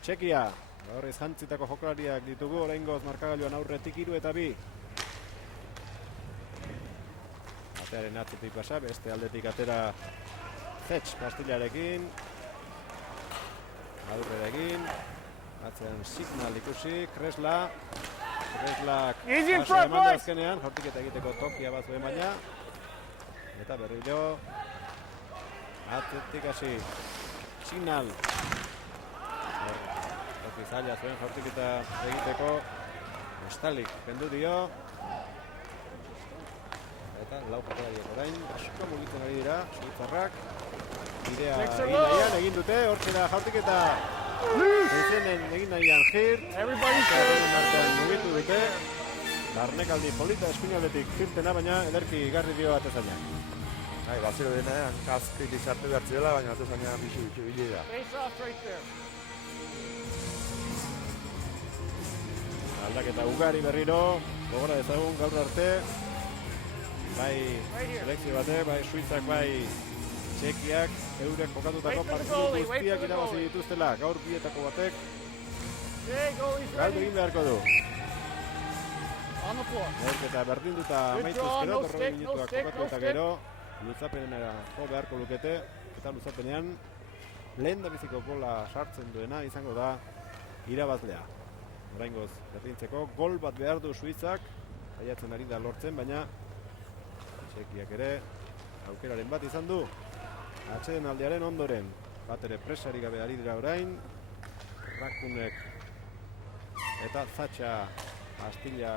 Txekia, horriz jantzitako jokalariak ditugu, oraingoz markagailuan aurretik 3 eta 2. Atearen atzetik pasa, beste aldetik atera Zetsch pastillarekin. Aurrera egin, atzean Signal ikusi, Kreslak pasea eman da azkenean, jaurtiketa egiteko tokia bat zuen baina. Eta berriro atzetik hasi Signal toki zaila zuen jaurtiketa egiteko Stalik kendu dio eta lau jokalariak orain asko mugitzen ari dira Suitzarrak bidea egin egin dute hortxe da jaurtiketa egin nahian Hirt mugitu dute barnekaldi polita eskuinaldetik Hirtena baina ederki garri dio atezainak. Baziro denean, kaskrik izartu behartzi dela, baina atezainak bizi bili da. Face off right there. Aldaketa ugari berriro, gogora ezagun gaur arte. Bai selekzio batek, bai Suitzak, bai Txekiak, eurek jokatutako partidu guztiak irabazi dituztela. Gaur bietako batek galdu egin beharko du. On the floor. Eta berdinduta amaituz gero, 40 minutuak jokatu eta gero. Luzapenera jo beharko lukete, eta luzapenean lehen biziko gola sartzen duena izango da irabazlea. Oraingoz berdintzeko gol bat behar du Suitzak, saiatzen ari da lortzen, baina Txekiak ere aukeraren bat izan du. Atxeden aldearen ondoren, bat ere presari gabe ari dira orain, Rakunek eta Zatxa Astilla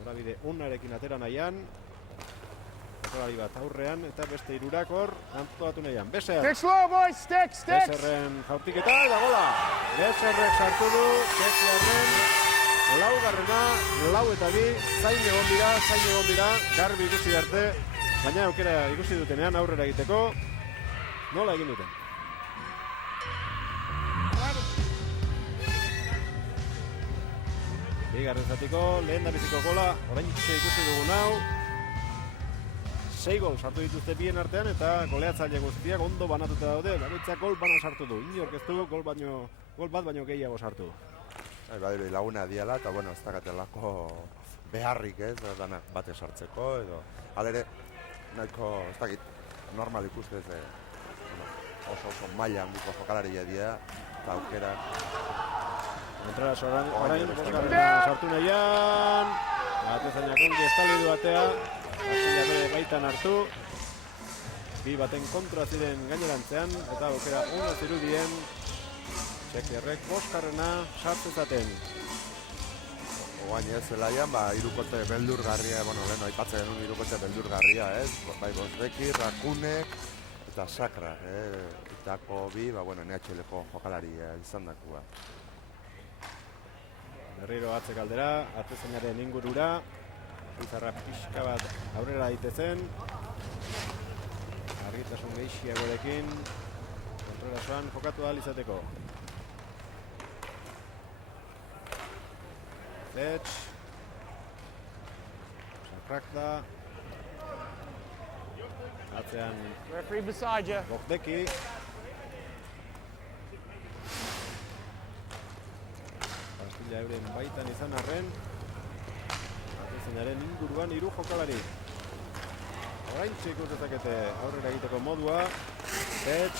norabide unarekin atera nahian. Jokalari bat aurrean eta beste hirurak hor antolatu nahian. Beser! Stick slow, boys! Stick! Beserren jaurtiketa eta gola! Beserrek sartu du, Txekiarren laugarrena, 4-2, zain egon dira, garbi ikusi arte, baina aukera ikusi dutenean aurrera egiteko, nola egin duten. Bigarren zatiko, lehen da biziko gola, orain ikusi dugun hau. 6 gol sartu dituzte bien artean eta goleatzaile guztiak ondo banatuta daude. Bakoitzak gol bana sartu du. Inork ez du gol bat baino gehiago sartu. Badiru laguna diala eta bueno, ez dakatelako beharrik ez, danak bate sartzeko edo halere nahiko, ez dakit, normal ikustez oso maila handiko jokalaria dira eta aukera. Entradas orain bosgarrena sartu nahian. Atezainak ongi estali du atea. Astilla bere baitan hartu. Bi baten kontra ziren gainerantzean eta aukera ona zirudien Txekiarrek bosgarrena sartzezaten. Oain ez zelaian, hirukote beldurgarria, lehen aipatzen genuen hirukote beldurgarria, ez? Bai Bosbeki, Rakunek eta Sakra, Itako bi, NHL-ko jokalaria izan dakua. Berriro atzek aldera, Atezainaren ingurura. Izarra pixka bat aurrera daitezen. Argitasun gehiagorekin kontrolasoan jokatu ahal izateko. Letx. Sakrakda. Atzean Referee beside you. Bogdeki. Astilla euren baitan izan arren. Atezainaren inguruan 3 jokalari. Orain ikus dezakete aurrera egiteko modua. Letx.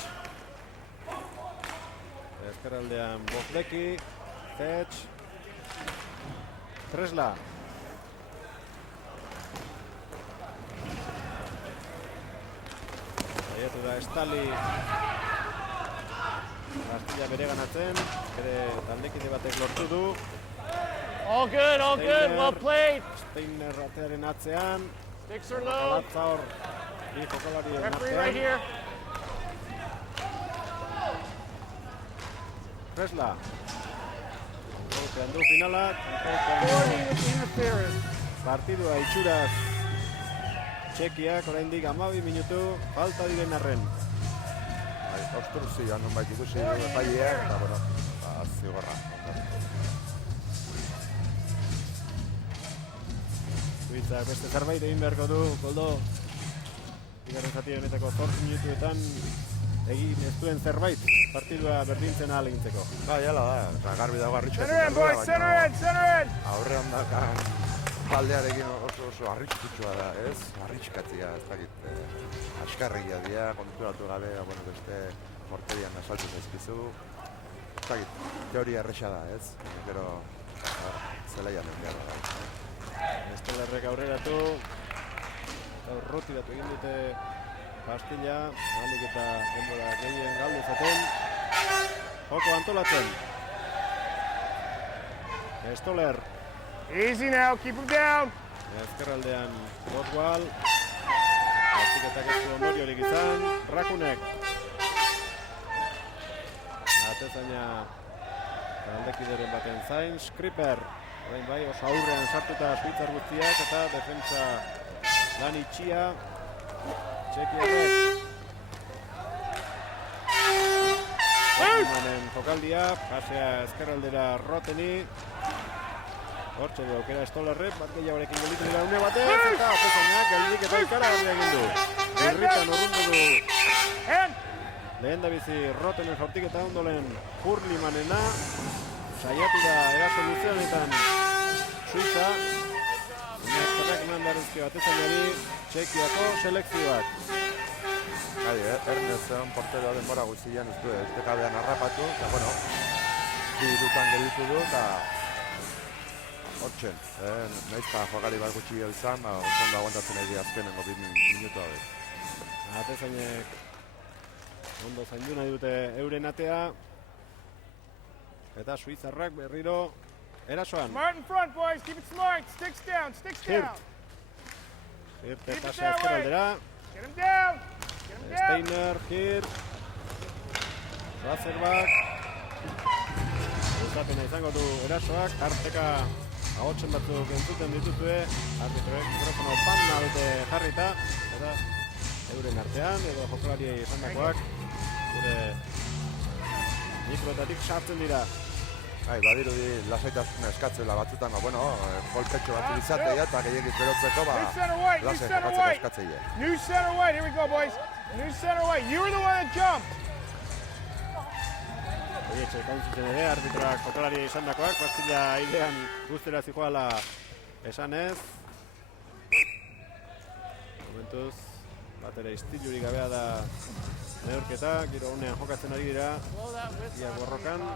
Ezkerraldean Bogdeki. Letx. Tresla. Saiatu da Estali. Astilla bere ganatzen, bere taldekide batek lortu du. All good, well played. Steiner atearen atzean. Sticks are low. Hor, bi jokalarien Referee right here. Tresla. Golpean du finala. Interference. Partidua itxuraz Txekiak oraindik 12 minutu falta diren arren. Obstrukzioa nonbait ikusi epaileak eta zigorra. Suitzak beste zerbait egin beharko du, Koldo. Bigarren zati honetako 8 minutuetan egin ez duen zerbait partidua berdintzen ahal egintzeko. Jala da, eta garbi dago arritxu. Center in, boys, center in. Aurrean dakan taldearekin oso arritxutsua da, ez? Arritxkatzia, ez dakit, askarria dira, konturatu gabe, beste morterian asaltu zaizkizu. Ez dakit, teoria erresa da, ez? Gero, zelaian egin da. Estelarrek aurreratu, eta urrutiratu egin dute Pastilla, ahalik eta denbora gehien galdu zaten. Joko antolatzen. Stoller. Easy now, keep him down. Ezkerraldean Boswell. Partiketak ez du ondoriorik izan. Rakunek. Atezaina taldekideren baten zain. Skriper. Orain bai oso aurrean sartuta Suitzar guztiak eta defentsa lan itxia. Txekiarrek. Hoffmanen jokaldia, pasea ezkerraldera Roteni. Hortxe du aukera Stollerrek, bat gehiagorekin gelditu dira une batez, eta Atezainak geldik eta ikaragarria egin du. Irritan urrundu du. Lehen da bizi Rotenen jaurtiketa ondolen Hurlimanena. Saiatu da eraso luzionetan Suiza. Ezkerrak eman beharrezkio Atezainari Txekiako selekzioak. Ernesen porteroa denbora guztian ez du, ez dekabean harrapatu, eta bi dutan gelditu du, eta hortxen, naizta jokari bat gutxi izan, oso ondo aguantatzen ari azkenengo 2 minutu hau. Atezainek ondo zaindu nahi dute euren atea. Eta Suitzarrak berriro erasoan. Smart in front, boys. Keep it smart. Sticks down. Sticks Here. down. Irte Keep it pase that ezker way. aldera. Get him down. Get him down. Steiner, Gir. Razerback. Luzapena izango du erasoak. Tarteka ahotsen batzuk entzuten dituzue. Arbitroek mikrofono panna dute jarrita. Eta euren artean, edo jokalari izandakoak. Gure mikroetatik sartzen dira. Bai, badirudi lasaitasuna eskatzela batzutan, bueno, kolpetxo bat izatea eta gehiagit berotzeko, New center white. New lasai center jokatzeko white. eskatzeie. New center white. Here we go, boys. New center white. You were the one that jumped. Oietxe, kain zuten ere, arbitroak jokalari izandakoak, pastilla airean guztera zijoala esanez. Momentuz, bat ere istilurik gabea da neurketa, giro honean jokatzen ari dira, ia borrokan,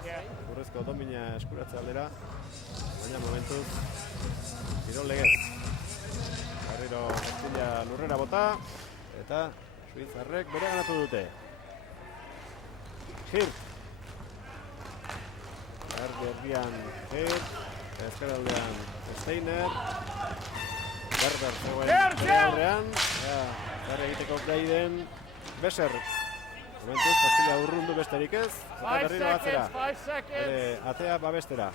burrezko domina eskuratze aldera, baina momentuz, giro legez. Berriro pastilla lurrera bota, eta suizarrek bere ganatu dute. Hirt. Erdian Gir, ezkeraldean Steiner, Berber zegoen aurrean, zer egiteko gai den Beser. Momentuz, pastilla urrundu besterik ez, eta 5 berriro batzera. seconds. 5 seconds. Atea babestera.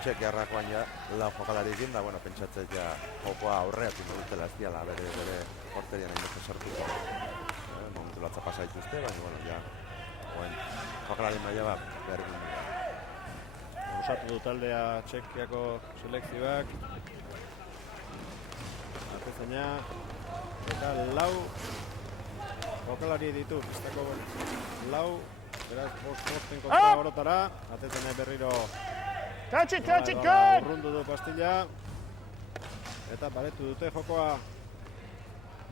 Txekiarrakoan ja, lau jokalari egin da, bueno, pentsatzen ja jokoa aurreatik dutela ez diala, bere porterian hainbeste sartuko. Momentu latza pasa dituzte, baina, bueno, ja, jokalari maila bat behar egin dira. Osatu du taldea Txekiako selekzioak. Atezaina, eta lau jokalari ditu, pistako lau, beraz, bosten kontra orotara, atezaina berriro Touch it, good. urrundu du pastilla, eta baretu dute jokoa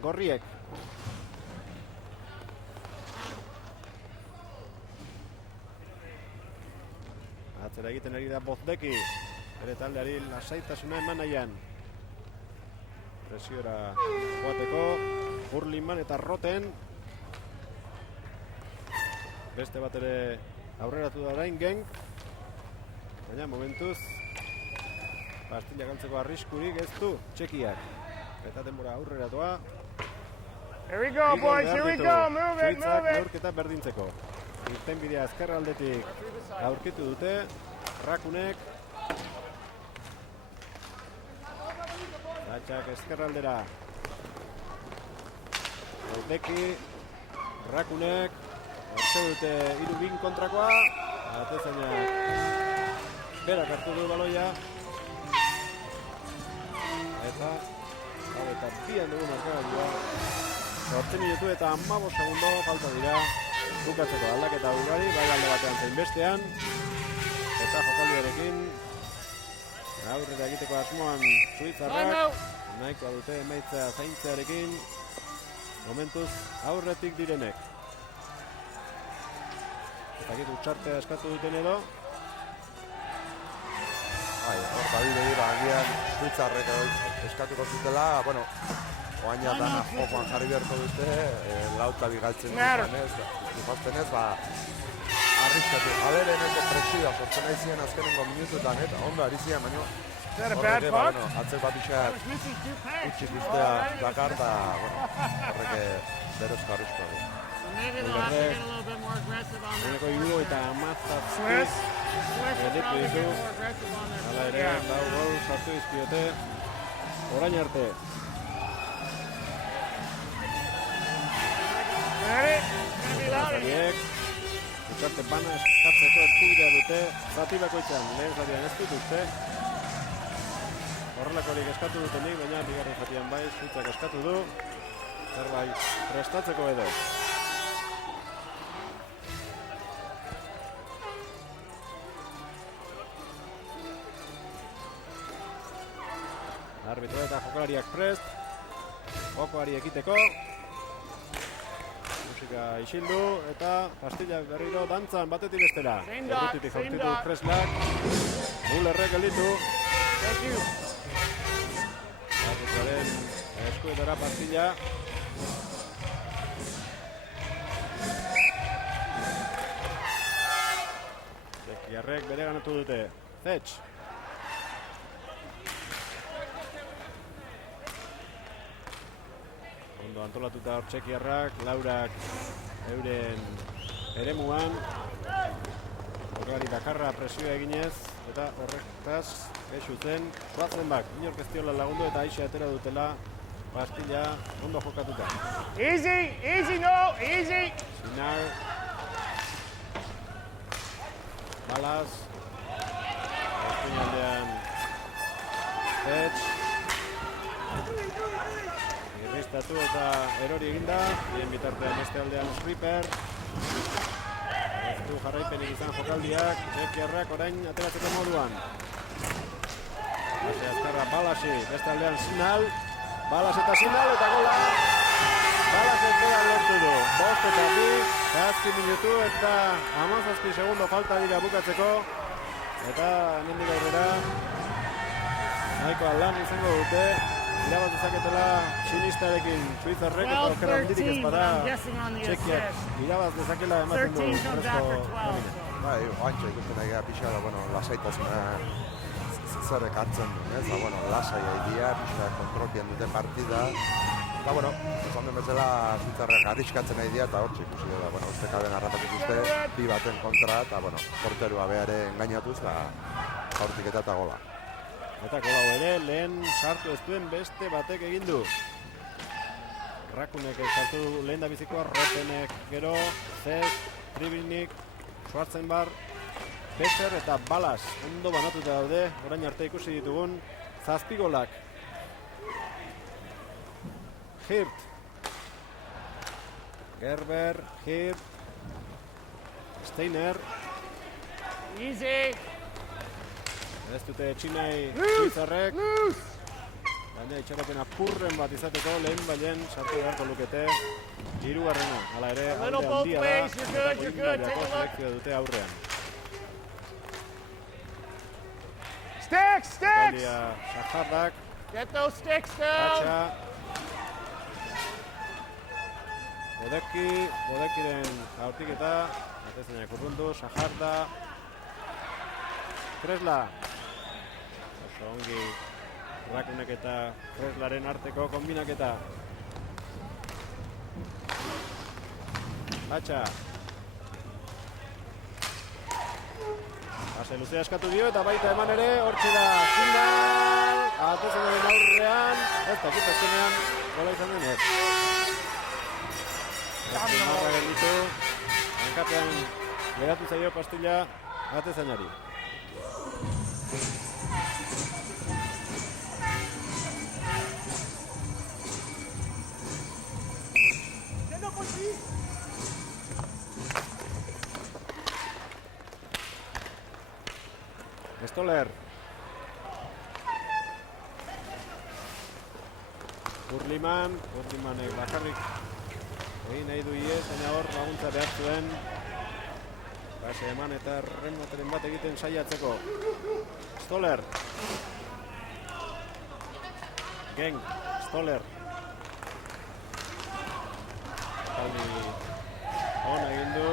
gorriek. Atzera egiten ari da Bozdeki, bere taldeari lasaitasuna eman nahian. Presiora joateko, Hurlinman eta Roten. Beste bat ere aurreratu da orain Genk. Baina momentuz, pastilla galtzeko arriskurik ez du Txekiak. Eta denbora aurreratua. Here we go, boys. Here we go. Move it, Suitzak move it. neurketa berdintzeko. Irtenbidea ezkerraldetik aurkitu dute, Rakunek. Gatxak ezkerraldera. Bozdeki, Rakunek. Hortze dute irubin kontrakoa. Atezainak berak hartu du baloia. Eta bian dugu markagailua. 8 minutu eta 15 segundo falta dira. Bukatzeko aldaketa ugari, bai alde batean zein bestean. Eta jokaldiarekin aurrera egiteko asmoan suitzarrak. Nahikoa dute emaitza zaintzearekin. Momentuz aurretik direnek. Eta gitu txartea eskatu duten edo. Hor badirudi, agian suitzarrek eskatuko zutela, bueno, oaina dana jokoan jarri beharko dute, lauta bigaltzen duztenez, arriskatu. Alereneko presioa sortzen nahi ziren azkenengo minututan, eta ondo ari ziren, baina horrek atzek bat pixat utxik ustea dakar, eta horrek berozko arriskoa du. Maybe they'll have to get a little bit more aggressive on their Eneko eta amazazki. Swiss. Swiss will probably get more aggressive on their Hala ere, lau gol sartu izkiote. Orain arte. Ready? It's gonna be loud in here. Zariek, Kutsarte bana eskatzeko eskubidea dute. Zati bakoitzean, lehen zatian ez dituzte. Horrelakorik eskatu dutenik, baina bigarren zatian bai, Suitzak eskatu du. Zerbait prestatzeko edo. Arbitro eta jokalariak prest. Jokoari ekiteko. Musika isildu eta pastilla berriro dantzan batetik bestera. Errutitik jaurtitu Preslak. Mullerrek gelditu. Thank you. Arbitroaren eskuetara pastilla. Txekiarrek bere ganatu dute. Zetx. Ondo antolatuta hor txekiarrak, Laurak euren eremuan. Jokalari bakarra presioa eginez, eta horretaz eixu zen Schwarzenbach. Inork ez diola lagundu eta aixa atera dutela Bastilla ondo jokatuta. Easy, easy, no, easy. Sinar. Balas. Eskuinaldean Zetx. Irristatu eta erori eginda. Bien bitartean beste aldean Skriper. Ez du jarraipenik izan jokaldiak. Txekiarrak orain ateratzeko moduan. Base azkarra Balasi. Beste aldean Sinal. Balas eta Sinal eta gola. Balas ez gola lortu du. 5 eta 2. 7 minutu eta 17 segundo falta dira bukatzeko. Eta hemendik aurrera nahikoa lan izango dute. Irabaz dezaketela Sinistarekin Suizarrek eta aukera handirik ez bada Txekiak irabaz dezakela ematen du Brezko domina. Bai, oantxe ikusten egia pixa da, bueno, lasaitasuna zerrek hartzen du, ez? Bueno, lasai egia, pixa kontrolpian dute partida. Eta, bueno, esan den bezala Suizarrek arriskatzen nahi dira eta hortxe ikusi da, bueno, uste kaben harrapak ikuste bi baten kontra, eta, bueno, porterua behare engainatuz, eta hortik eta gola. Eta golau ere, lehen sartu ez duen beste batek egin du. Rakunek sartu du lehen da bizikoa, Rotenek gero, Zek, Tribilnik, Schwarzenbach, Peter eta Balas. Ondo banatuta daude, orain arte ikusi ditugun, 7 golak. Hirt. Gerber, Hirt, Steiner. Easy. Ez dute txinai Suizarrek. Baina itxaropena purren bat izateko lehen bailen sartu beharko lukete. Hirugarrena, hala ere alde handia da. Eta Koimbariako selekzioa dute aurrean. Sticks, sticks. Sajardak, Get those sticks down. Patxa. Bodekiren jaurtiketa. Atezenak urrundu, Sajarda. Kresla. Oso ongi Rakunek eta Kreslaren arteko kombinaketa. Patxa. Pase luzea eskatu dio eta baita eman ere, hortxe da Zindal. Atezenaren aurrean, ez da kitazkenean, gola izan denez. Marra gelditu, hankapean geratu zaio Pastilla atezenari. Stoller. Urlimanek bakarrik egin nahi du iez, baina hor laguntza behar zuen. Base eman eta remateren bat egiten saiatzeko. Stoller. Geng, Stoller. Taldi hona egin du,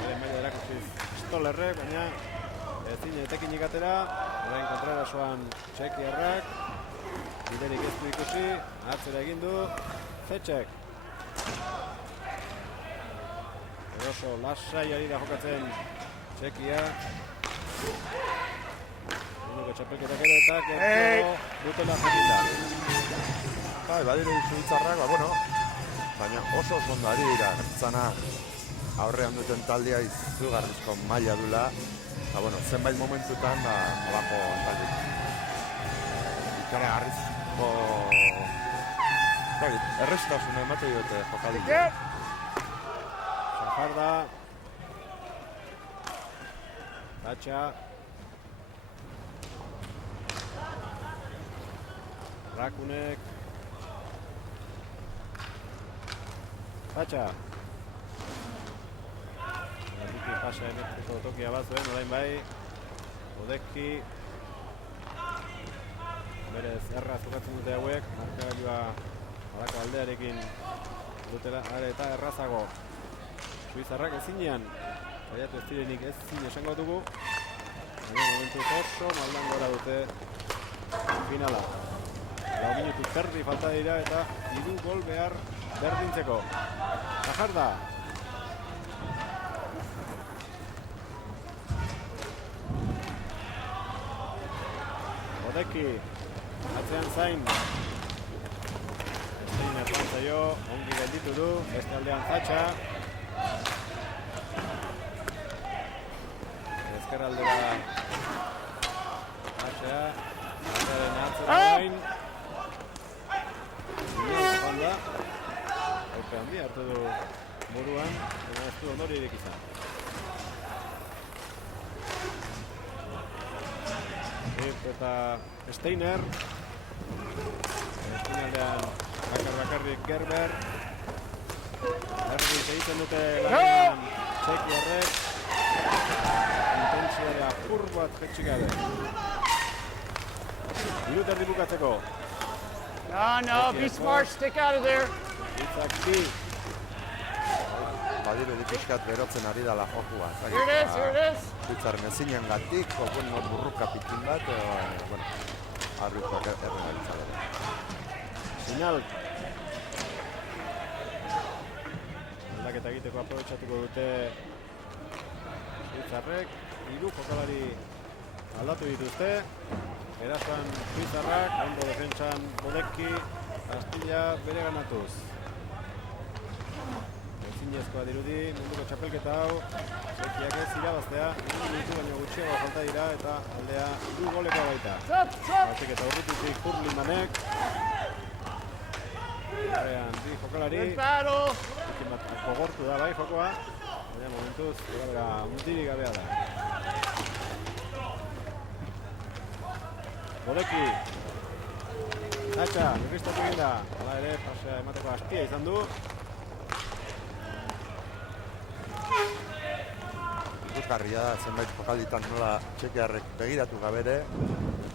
bere maila erakutsiz Stollerrek, baina ezin etekinik atera, orain kontrarasoan Txekiarrak, biderik ez du ikusi, atzera egin du, Zetxek. Eroso lasai ari da jokatzen Txekia. Unuko txapelketak ere eta gertu dutela jakinda. Bai, badire Suitzarrak, bueno, baina oso ondo ari dira, zana aurrean duten taldea izugarrizko maila dula. Eta, bueno, zenbait momentutan, abako taldik. Ikaragarrizko errestasuna emate diote jokaldik. Sajarda. Patxa. Rakunek. Patxa. Erdiki pasa emetzeko tokia bat zuen, orain bai. Odeki. Berez erraz jokatzen dute hauek. Markagailua halako aldearekin dutela eta errazago. Suizarrak ezinean. Baiatu ez direnik ezin esango dugu. baina momentuz oso maldan gora dute finala. 4 minutu terdi falta dira eta 3 gol behar berdintzeko. Sajarda. Odeki, atzean zain. Zein errantzaio, ongi gelditu du, beste aldean Zatxa. Ezker aldera Zatxa. Zatxaren atzerain. Banda. Aupe handi hartu du buruan, baina ez du ondoririk izan. Eta Steiner. Finaldean bakarrik Gerber. Erdiz egiten dute lanean txekiarrek. Intentsiarea apur bat jetxik gabe. 3 minutu bukatzeko. No, be smart, stick out of there. Itzaki. Badirudi pixkat berotzen ari dala jokua. Here it is. Bitzaren ezinen gatik, burruka pitin bat, bueno, arbitrak erregalitzadera. Señal. Aldaketa egiteko aprobetxatuko dute Suitzarrek. 3 jokalari aldatu dituzte. Erazan Suitzarrak, ondo defentsan Bodeki, Astilla bere ganatuz. Ezinezkoa dirudi, munduko txapelketa hau, Txekiak ez irabaztea, 2 minutu baino gutxiago falta dira eta aldea 2 goleko baita. Batek eta urritutik Hurlimanek. Horrean, bi jokalari. Ekin bat kogortu da bai jokoa, baina momentuz, gara mundirik gabea da. Bodeki. Zatxa, berriztatu egin da. Hala ere, pasea emateko Astia izan du. Ikusgarria da, zenbait jokalditan nola txekiarrek begiratu gabere,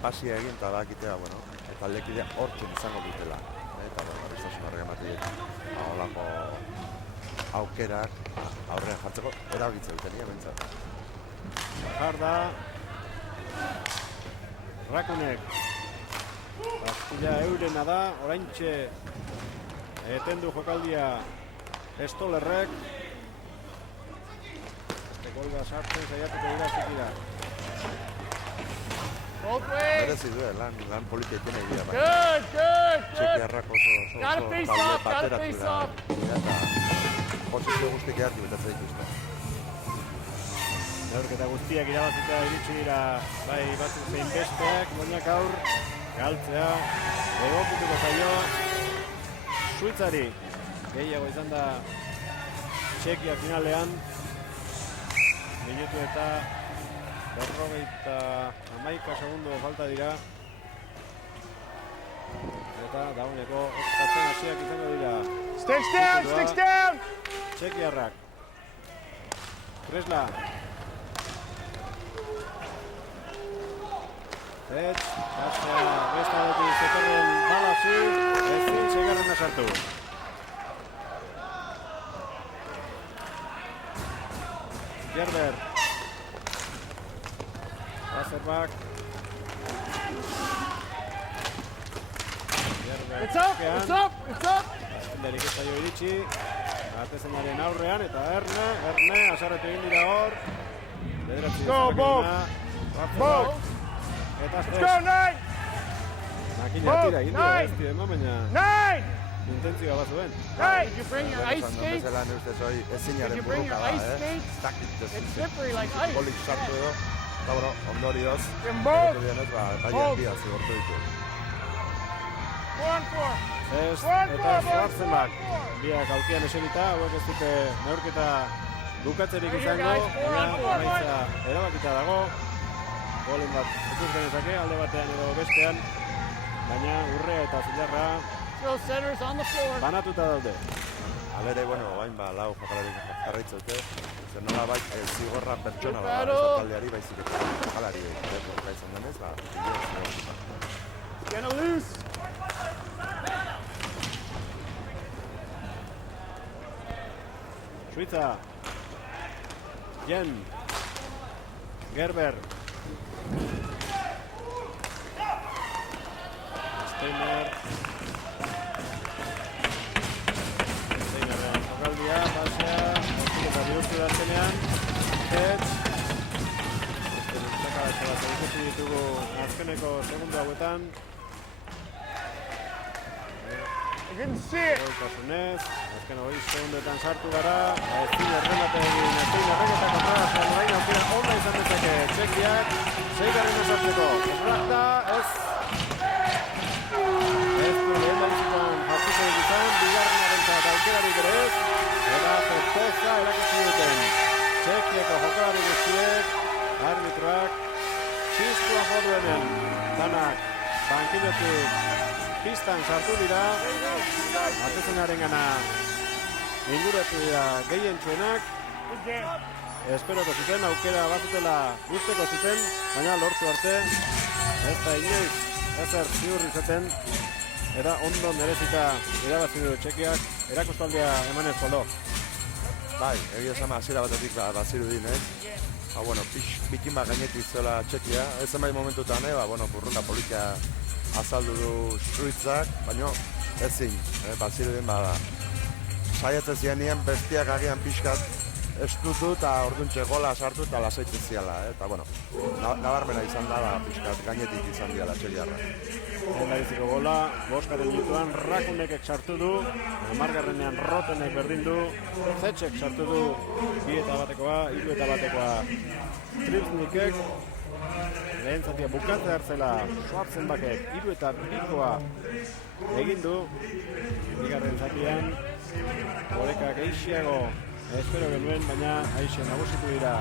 pasia egin eta bakitea, bueno, eta aldekidea hortzen izango dutela. Eta, bueno, berriztasun horrek ematik, holako aukerak aurrean jartzeko erabakitze dutenia, bentsat. Jarda. Rakunek. Astilla eurena da, oraintxe etendu jokaldia Estolerrek. Golba sartzen saiatuko dira zikira. Merezi du, lan politia iten egia. Good. Txekiarrak oso Gotta face off. Eta posizio guztik ehartu betatzen dituzte. Neurketa guztiak irabazita iritsi dira bai batzuk zein besteak, moinak aur, galtzea, egokituko zaio, Suitzari. Gehiago izan da Txekia finalean, minutu eta 51 segundo falta dira. Eta dauneko okatzen hasiak izango dira. Sticks down. Txekiarrak. Kresla. Kasea besta dutu zetorren balazu, ezin segarrena sartu. Gerber. Wasserbach. Gerber. It's up. Azkenderik ez zaio iritsi. Artezenaren aurrean eta Erne, asarretu egin dira hor. Bederatzi Bob. Eta Let's go, 9. Makina tira egin dira ez dira, baina 9. intentzioa bat zuen. Did you bring your ice skates? Ezinaren Did you bring your burruka ice da, skates? It's slippery like ice. Golik sartu edo, eta bueno, ondorioz, In both. baiak bia zigortu ditu. 4-4. Ez eta Schwarzenbach. Biak aulkian eserita, hauek ez dute neurketa bukatzerik izango, baina emaitza erabakita dago. Golen bat ikus genezake, alde batean edo bestean, baina Urrea eta Zilarra Still centers on the floor. banatuta daude. Alere, bueno, bain ba, lau jokalarik jarraitza dute, zer nola bai, zigorra pertsona da, Claro. ez taldeari baizik eta jokalari borka izan denez, ba, zigorra. Gonna loose. Suiza. Jen. Gerber. Steiner. Steinerren jokaldia, basea, eta bihurtu da azkenean. Hetz. Zakabatxe bat egiten ditugu azkeneko segundu hauetan. I didn't see it. Goitasunez, azken 20 segundetan sartu gara. Steiner remate egin, Steinerrek eta kontrabazean orain aukera onda izan dezake Txekiak. 6. sartzeko. Esrakta, ez. Ez du lehen balizikoan jartuko izan, bigarrenarentzat aukerarik ere ez. Eta festeja erakutsi duten Txekiako jokalari guztiek, arbitroak, txistua joduenen, danak bankilotik pistan sartu dira, atezenaren gana inguratu dira gehientsuenak. Esperoko zuten, aukera bazutela guzteko zuten, baina lortu arte, ez da inoiz ezer ziur izaten, eta ondo merezita irabazi du Txekiak, erakustaldia emanez polo. Bai, egia esan hasiera batetik bazirudin, ez? Bueno, bikin bat gainetik zela Txekia, ez zenbait momentutan, burrunda polita azaldu du Struitzak, baina ezin, bazirudin saiatzen zianien bestiak agian pixkat estutu eta orduntxe gola sartu eta lasaitzen ziala, eta nabarmena izan da pixkat gainetik izan diala Txekiarra. Lehendabiziko gola, 5. minutuan Rakunekek sartu du, 10. Rotenek berdin du, Zetxek sartu du 2-batekoa, 3-batekoa Tripsnikek, lehen zatia bukatze hartzela Schwarzenbachek 3-2koa egin du, bigarren zatian, oreka gehiago espero genuen, baina aixe nagusitu dira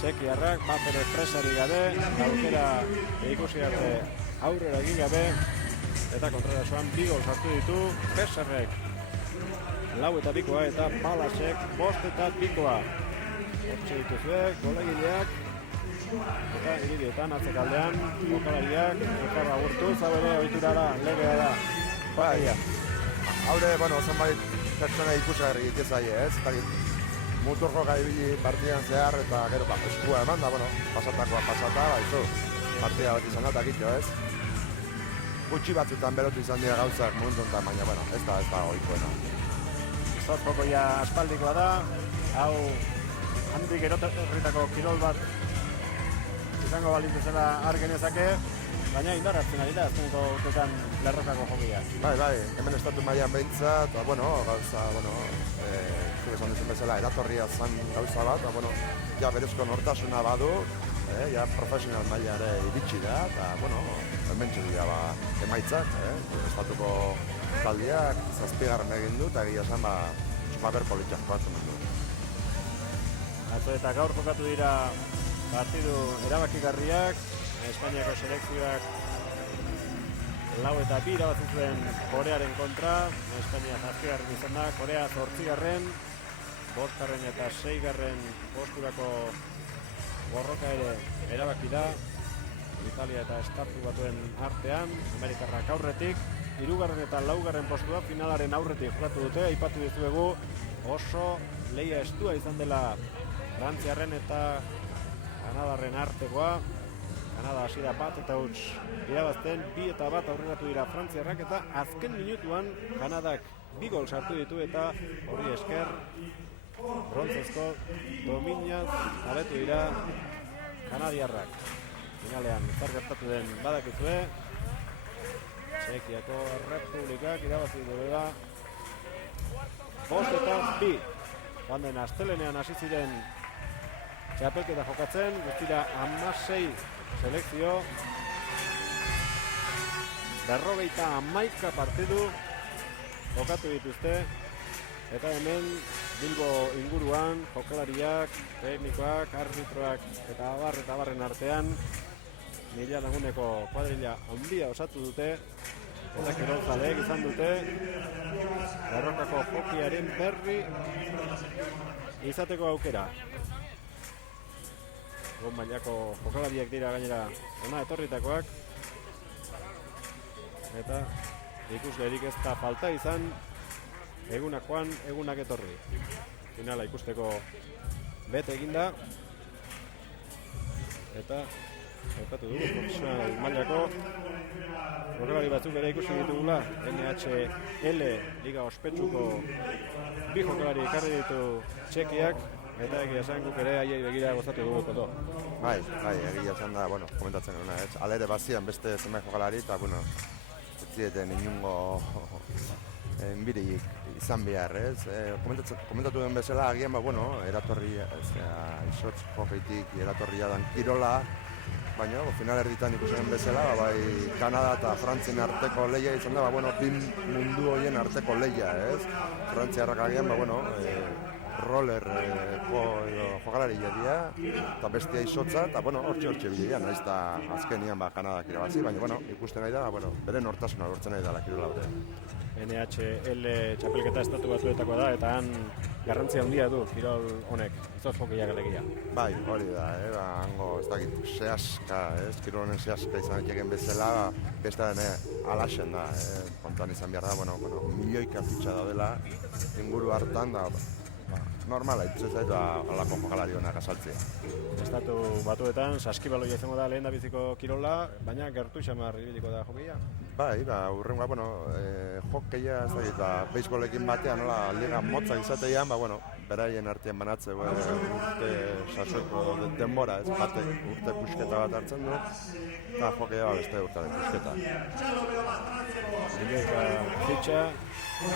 Txekiarrak, bapere presari gabe, aukera ikusi arte aurrera egin gabe, eta kontrarasoan 2 gol sartu ditu, Peserrek 4-2koa eta Balasek 5-2koa. Hortxe dituzue, golegileak, eta irudietan atzekaldean, jokalariak, elkarra agurtu, zabere ohiturara, legea da. Bai, haure, zenbait pertsona ikusagarri itezaie, ez? Muturko gaibili partidan zehar eta gero eskua eman da, pasatakoa pasata, baizu, partida bat izan da, kitxo, ez? Gutxi batzutan berotu izan dira gauzak momentu enten, baina, ez da ohikoena. Zotjokoia aspaldikoa da, hau handik eroterritako kirol bat izango balitz bezala argenezake, baina indarratzen ari da azkeneko urtetan lerrokako jokia. Bai, hemen estatu mailan behintzat, gauza, zure esan duzen bezala, eratorria zan gauza bat, ja berezko nortasuna badu, ja profesional maila ere iritsi da, eta, hemen txedia emaitzak, estatuko taldiak, 7. egin du, eta egia esan, super politxak joatzen du. Atzo eta gaur jokatu dira partidu erabakigarriak, Espainiako selekzioak 4-2 irabazi zuen Korearen kontra, Espainia 7. izan da, Korea 8. 5. eta 6. posturako borroka ere erabaki da, Italia eta Estatu Batuen artean, Amerikarrak aurretik, 3. eta 4. postua finalaren aurretik jokatu dute, aipatu dizuegu oso lehia estua izan dela Frantziarren eta Kanadarren artekoa. Kanada hasiera 1-0 irabazten, 2-1 aurreratu dira Frantziarrak eta azken minutuan Kanadak 2 gol sartu ditu eta hori esker brontzezko dominaz abetu dira Kanadiarrak. Finalean zer gertatu den badakizue, Txekiako Republikak irabazi duela 5-2. Joan den astelenean hasi ziren txapelketa jokatzen, guztira 16 selekzio, 51 partidu jokatu dituzte, eta hemen Bilbo inguruan jokalariak, teknikoak, arbitroak eta abarren artean 1000 laguneko kuadrilla handia osatu dute, eta kirolzaleek izan dute Lerrokako hokiaren berri izateko aukera. Egon mailako jokalariak dira gainera ona etorritakoak, eta ikuslerik ez da falta izan egunak joan, egunak etorri. Finala ikusteko bete eginda, eta aipatu dugu, profesional mailako jokalari batzuk ere ikusi ditugula, NHL Liga ospetsuko bi jokalari ekarri ditu Txekiak, eta egia esan guk ere haiei begira gozatu dugu koto. Bai, egia esan da, bueno, komentatzen gana, ez? Alere bazian beste zenbait jokalari, eta, bueno, ez zieten inungo enbirik izan behar, ez? Komentatu den bezala, agian, bueno, eratorri, izotz jokeitik eratorria dan kirola, baina, final erditan ikusen bezala, bai, Kanada eta Frantzien arteko lehia izan da, bueno, bi mundu horien arteko lehia, ez? Frantziarrak agian, bueno, roller jokalari jadia, eta bestia izotza, eta, bueno, hortxe bidean, nahiz eta azkenian Kanadak irabazi, baina, bueno, ikusten nahi da, bere nortasuna lortzen nahi da la kirola hori. NHL txapelketa estatu batuetakoa da, eta han garrantzia handia du kirol honek, izotz jokiak alegia. Bai, hori da, hango, ez dakit, sehaska, kirol honen sehaska izan egin bezala, bestearen alaxen da, kontuan izan behar da, bueno, milioika fitxa daudela, inguru hartan da, normala, itzez zaitu alako jokalari honak asaltzea. Estatu batuetan, saskibaloia izango da lehen da biziko kirola, baina gertu xamar ibiliko da jokeia? Bai, urrengoa, jokeia, ez dakit, beisbolekin batean, nola, liga motzak izatean, beraien artean banatze, urte sasoiko denbora, ez bate urte pusketa bat hartzen du, eta jokeia beste urtearen pusketa. Milioika fitxa,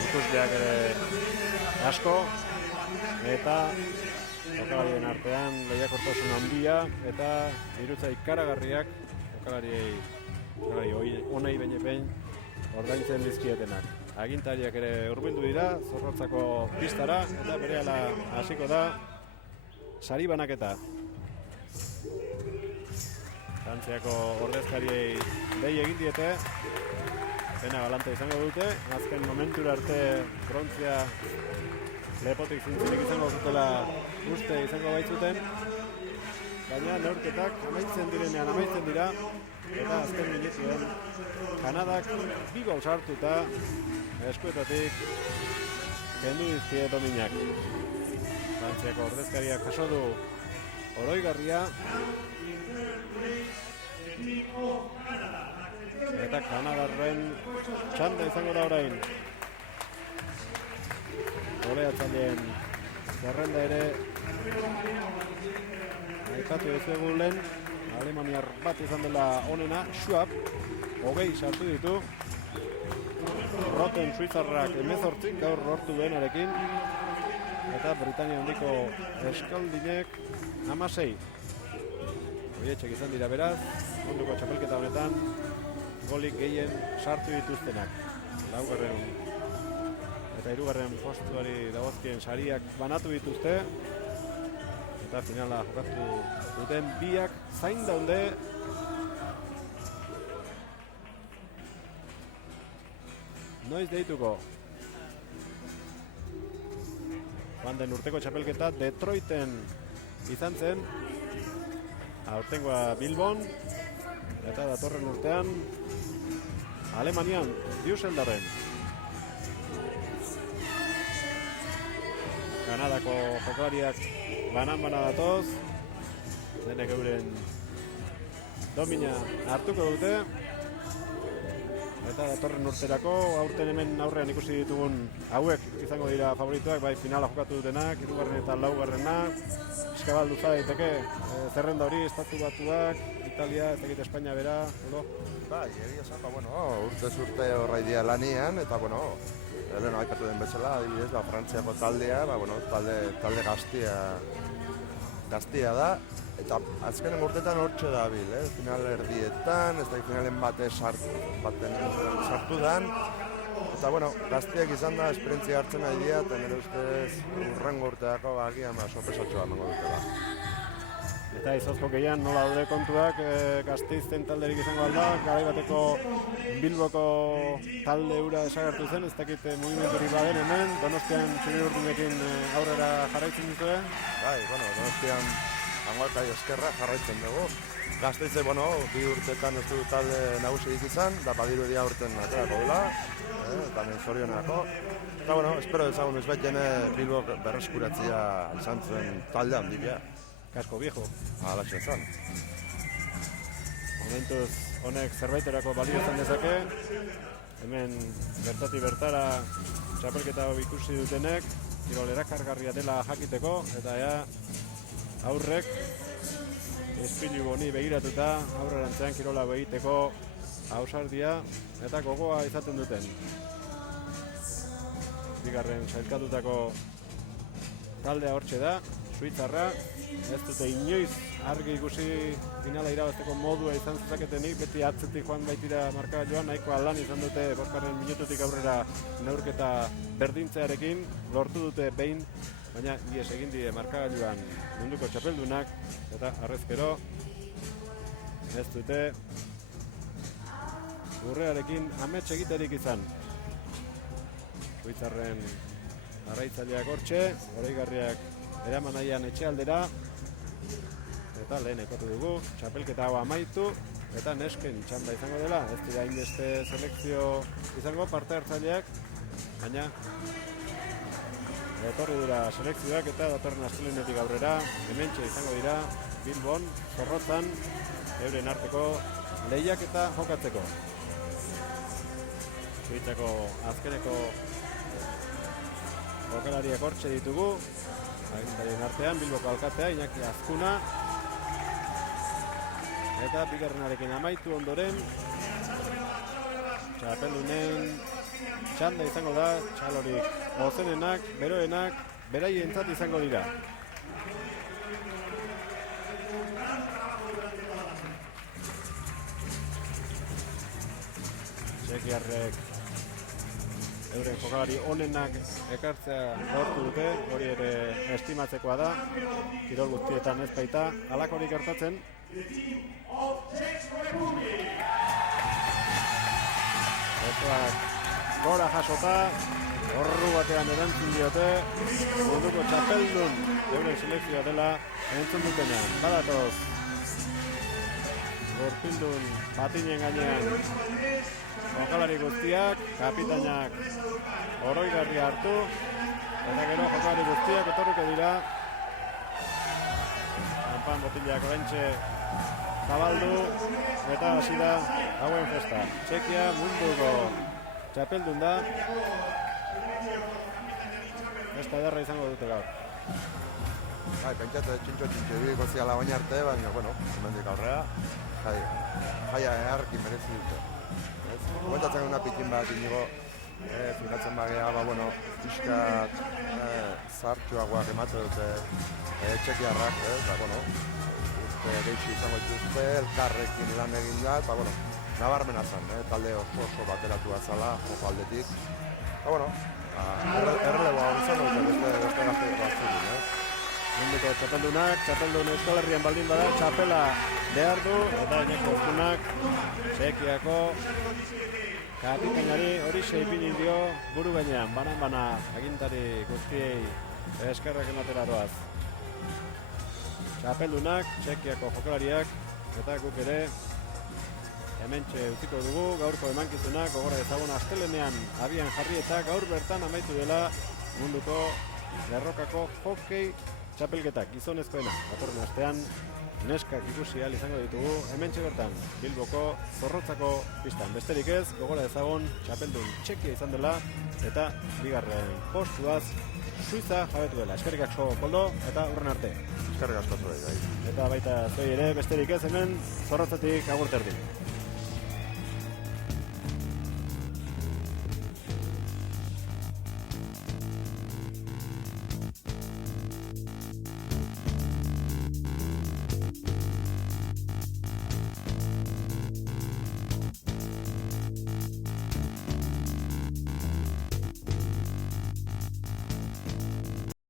ikusleak ere asko, eta jokalarien artean lehiakortasun handia eta dirutza ikaragarriak jokalari honei behin ordaintzen dizkietenak. Agintariak ere hurbildu dira Zorrotzako pistara eta berehala hasiko da sari banaketa. Frantziako ordezkariei dei egin diete, pena galanta izango dute, azken momentura arte brontzia lepotik zintzilik izango zutela uste izango baitzuten, baina neurketak amaitzen dira, eta azken minutuen Kanadak bi gol sartuta eskuetatik kendu dizkie dominak. Frantziako ordezkariak jaso du oroigarria, eta Kanadarren txanda izango da orain. Goleatzaileen zerrenda ere aipatu dizuegu lehen, alemaniar bat izan dela onena, Schwab, 20 sartu ditu, Roten Suizarrak 18 gaur lortu duenarekin, eta Britania handiko eskaldinek 16. Horietxek izan dira beraz, munduko txapelketa honetan, golik gehien sartu dituztenak. Laugarren eta hirugarren postuari dagozkien sariak banatu dituzte, eta finala jokatu duten biak zain daude. Noiz deituko joan den urteko txapelketa Detroiten izan zen, aurtengoa Bilbon, eta datorren urtean Alemanian, Düsseldorfen. Kanadako jokalariak banan-bana datoz, denek euren domina hartuko dute, eta datorren urterako, aurten hemen aurrean ikusi ditugun hauek izango dira favorituak, bai finala jokatu dutenak, hirugarren eta laugarrena, eskabaldu daiteke zerrenda hori, estatu batuak, Italia, ez dakit Espainia bera, olo? Bai, egia esan, urtez urte horra idia lanian, eta, Lehen aipatu den bezala, adibidez, Frantziako taldea, talde gaztia da, eta azkenen urtetan hortxe dabil, final erdietan, ez da finalen sartu dan, eta, gaztiak izan da, esperientzia hartzen nahi dira, eta nire ustez urrengo urteako agian sorpresatxoa emango dutela. Eta izotz hokeian nola daude kontuak, Gasteizten talderik izango alda, garai bateko Bilboko talde hura desagertu zen, ez dakit mugimendurik baden hemen, Donostian Txuri-Urdinekin aurrera jarraitzen duzue? Bai, Donostian hango eta eskerra jarraitzen dugu. Gasteize, bi urtetan ez du talde nagusirik izan, da badiru dia urten aterako dela, eta zorionako. Eta, espero dezagun ezbait Bilbo berreskuratzia izan zuen talde handia. Casco viejo. Alaxe zan. momentuz honek zerbaiterako balio izan dezake. Hemen bertatik bertara txapelketa hau ikusi dutenek kirol erakargarria dela jakiteko, eta aurrek ispilu honi begiratuta aurrerantzean kirola egiteko ausardia eta gogoa izaten duten. Bigarren sailkatutako taldea hortxe da, Suitzarra. Ez dute inoiz argi ikusi finala irabazteko modua izan zezaketenik, beti atzetik joan baitira markagailuan, nahiko lan izan dute bosgarren minututik aurrera neurketa berdintzearekin, lortu dute behin, baina ies egin die markagailuan munduko txapeldunak, eta arrezkero ez dute urrearekin amets egiterik izan. Suitzarren jarraitzaileak hortxe, oroigarriak eraman nahian etxealdera, eta lehen ekatu dugu, txapelketa hau amaitu, eta nesken txanda izango dela, ez dira hainbeste selekzio izango parte hartzaileak, baina etorri dira selekzioak eta datorren astelehenetik aurrera, hementxe izango dira, Bilbon, Zorrotzan, euren arteko lehiaketa jokatzeko. Suitzako azkeneko jokalariak hortxe ditugu, agintarien artean, Bilboko alkatea, Iñaki Azkuna, eta bigarrenarekin amaitu ondoren, txapeldunen txanda izango da, txalorik ozenenak, beroenak, beraientzat izango dira. Txekiarrek euren jokalari onenak ekartzea lortu dute, hori ere estimatzekoa da, kirol guztietan ez baita halakorik gertatzen. Osoak gora jasota, horru batean erantzun diote, munduko txapeldun euren selekzioa dela entzun dutenean. Badatoz, gorpildun patinen gainean jokalari guztiak, kapitainak oroigarria hartu, eta gero jokalari guztiak etorriko dira. Kanpan botilak oraintxe zabaldu, eta hasi da hauen festa. Txekia munduko txapeldun da, festa ederra izango dute gaur. Pentsatu txintxo ibiko ziala baina arte, baina, hemendik aurrera, jaia eharki merezi dute. Komentatzen una pikin bat inigo, fijatzen bagea, pixkat zartxuagoak ematen dute txekiarrak, uste geixi izango dituzte, elkarrekin lan egin da, eta nabarmena zen, talde oso bateratua zala, joko aldetik. Erreleboa izango dute beste gazte batzukin, Munduko txapeldunak, txapeldun Euskal Herrian baldin bada, txapela behar du, eta Iñaki Azkunak, Txekiako kapitainari hori ipini dio buru gainean, banan-bana agintari guztiei eskerrak ematera doaz. Txapeldunak, Txekiako jokalariak, eta guk ere hementxe utziko dugu, gaurko emankizunak, gogora ezagun astelenean abian jarri eta gaur bertan amaitu dela munduko lerrokako hokei txapelketak gizonezkoena. Datorren astean neskak ikusi ahal izango ditugu hementxe bertan Bilboko Zorrotzako pistan. Besterik ez, gogora ezagun txapeldun Txekia izan dela eta bigarren postuaz Suiza jabetu dela. Eskerrik asko Koldo eta hurren arte. Eskerrik asko zuei, bai. Eta baita zuei ere besterik ez hemen Zorrotzatik agurterdi.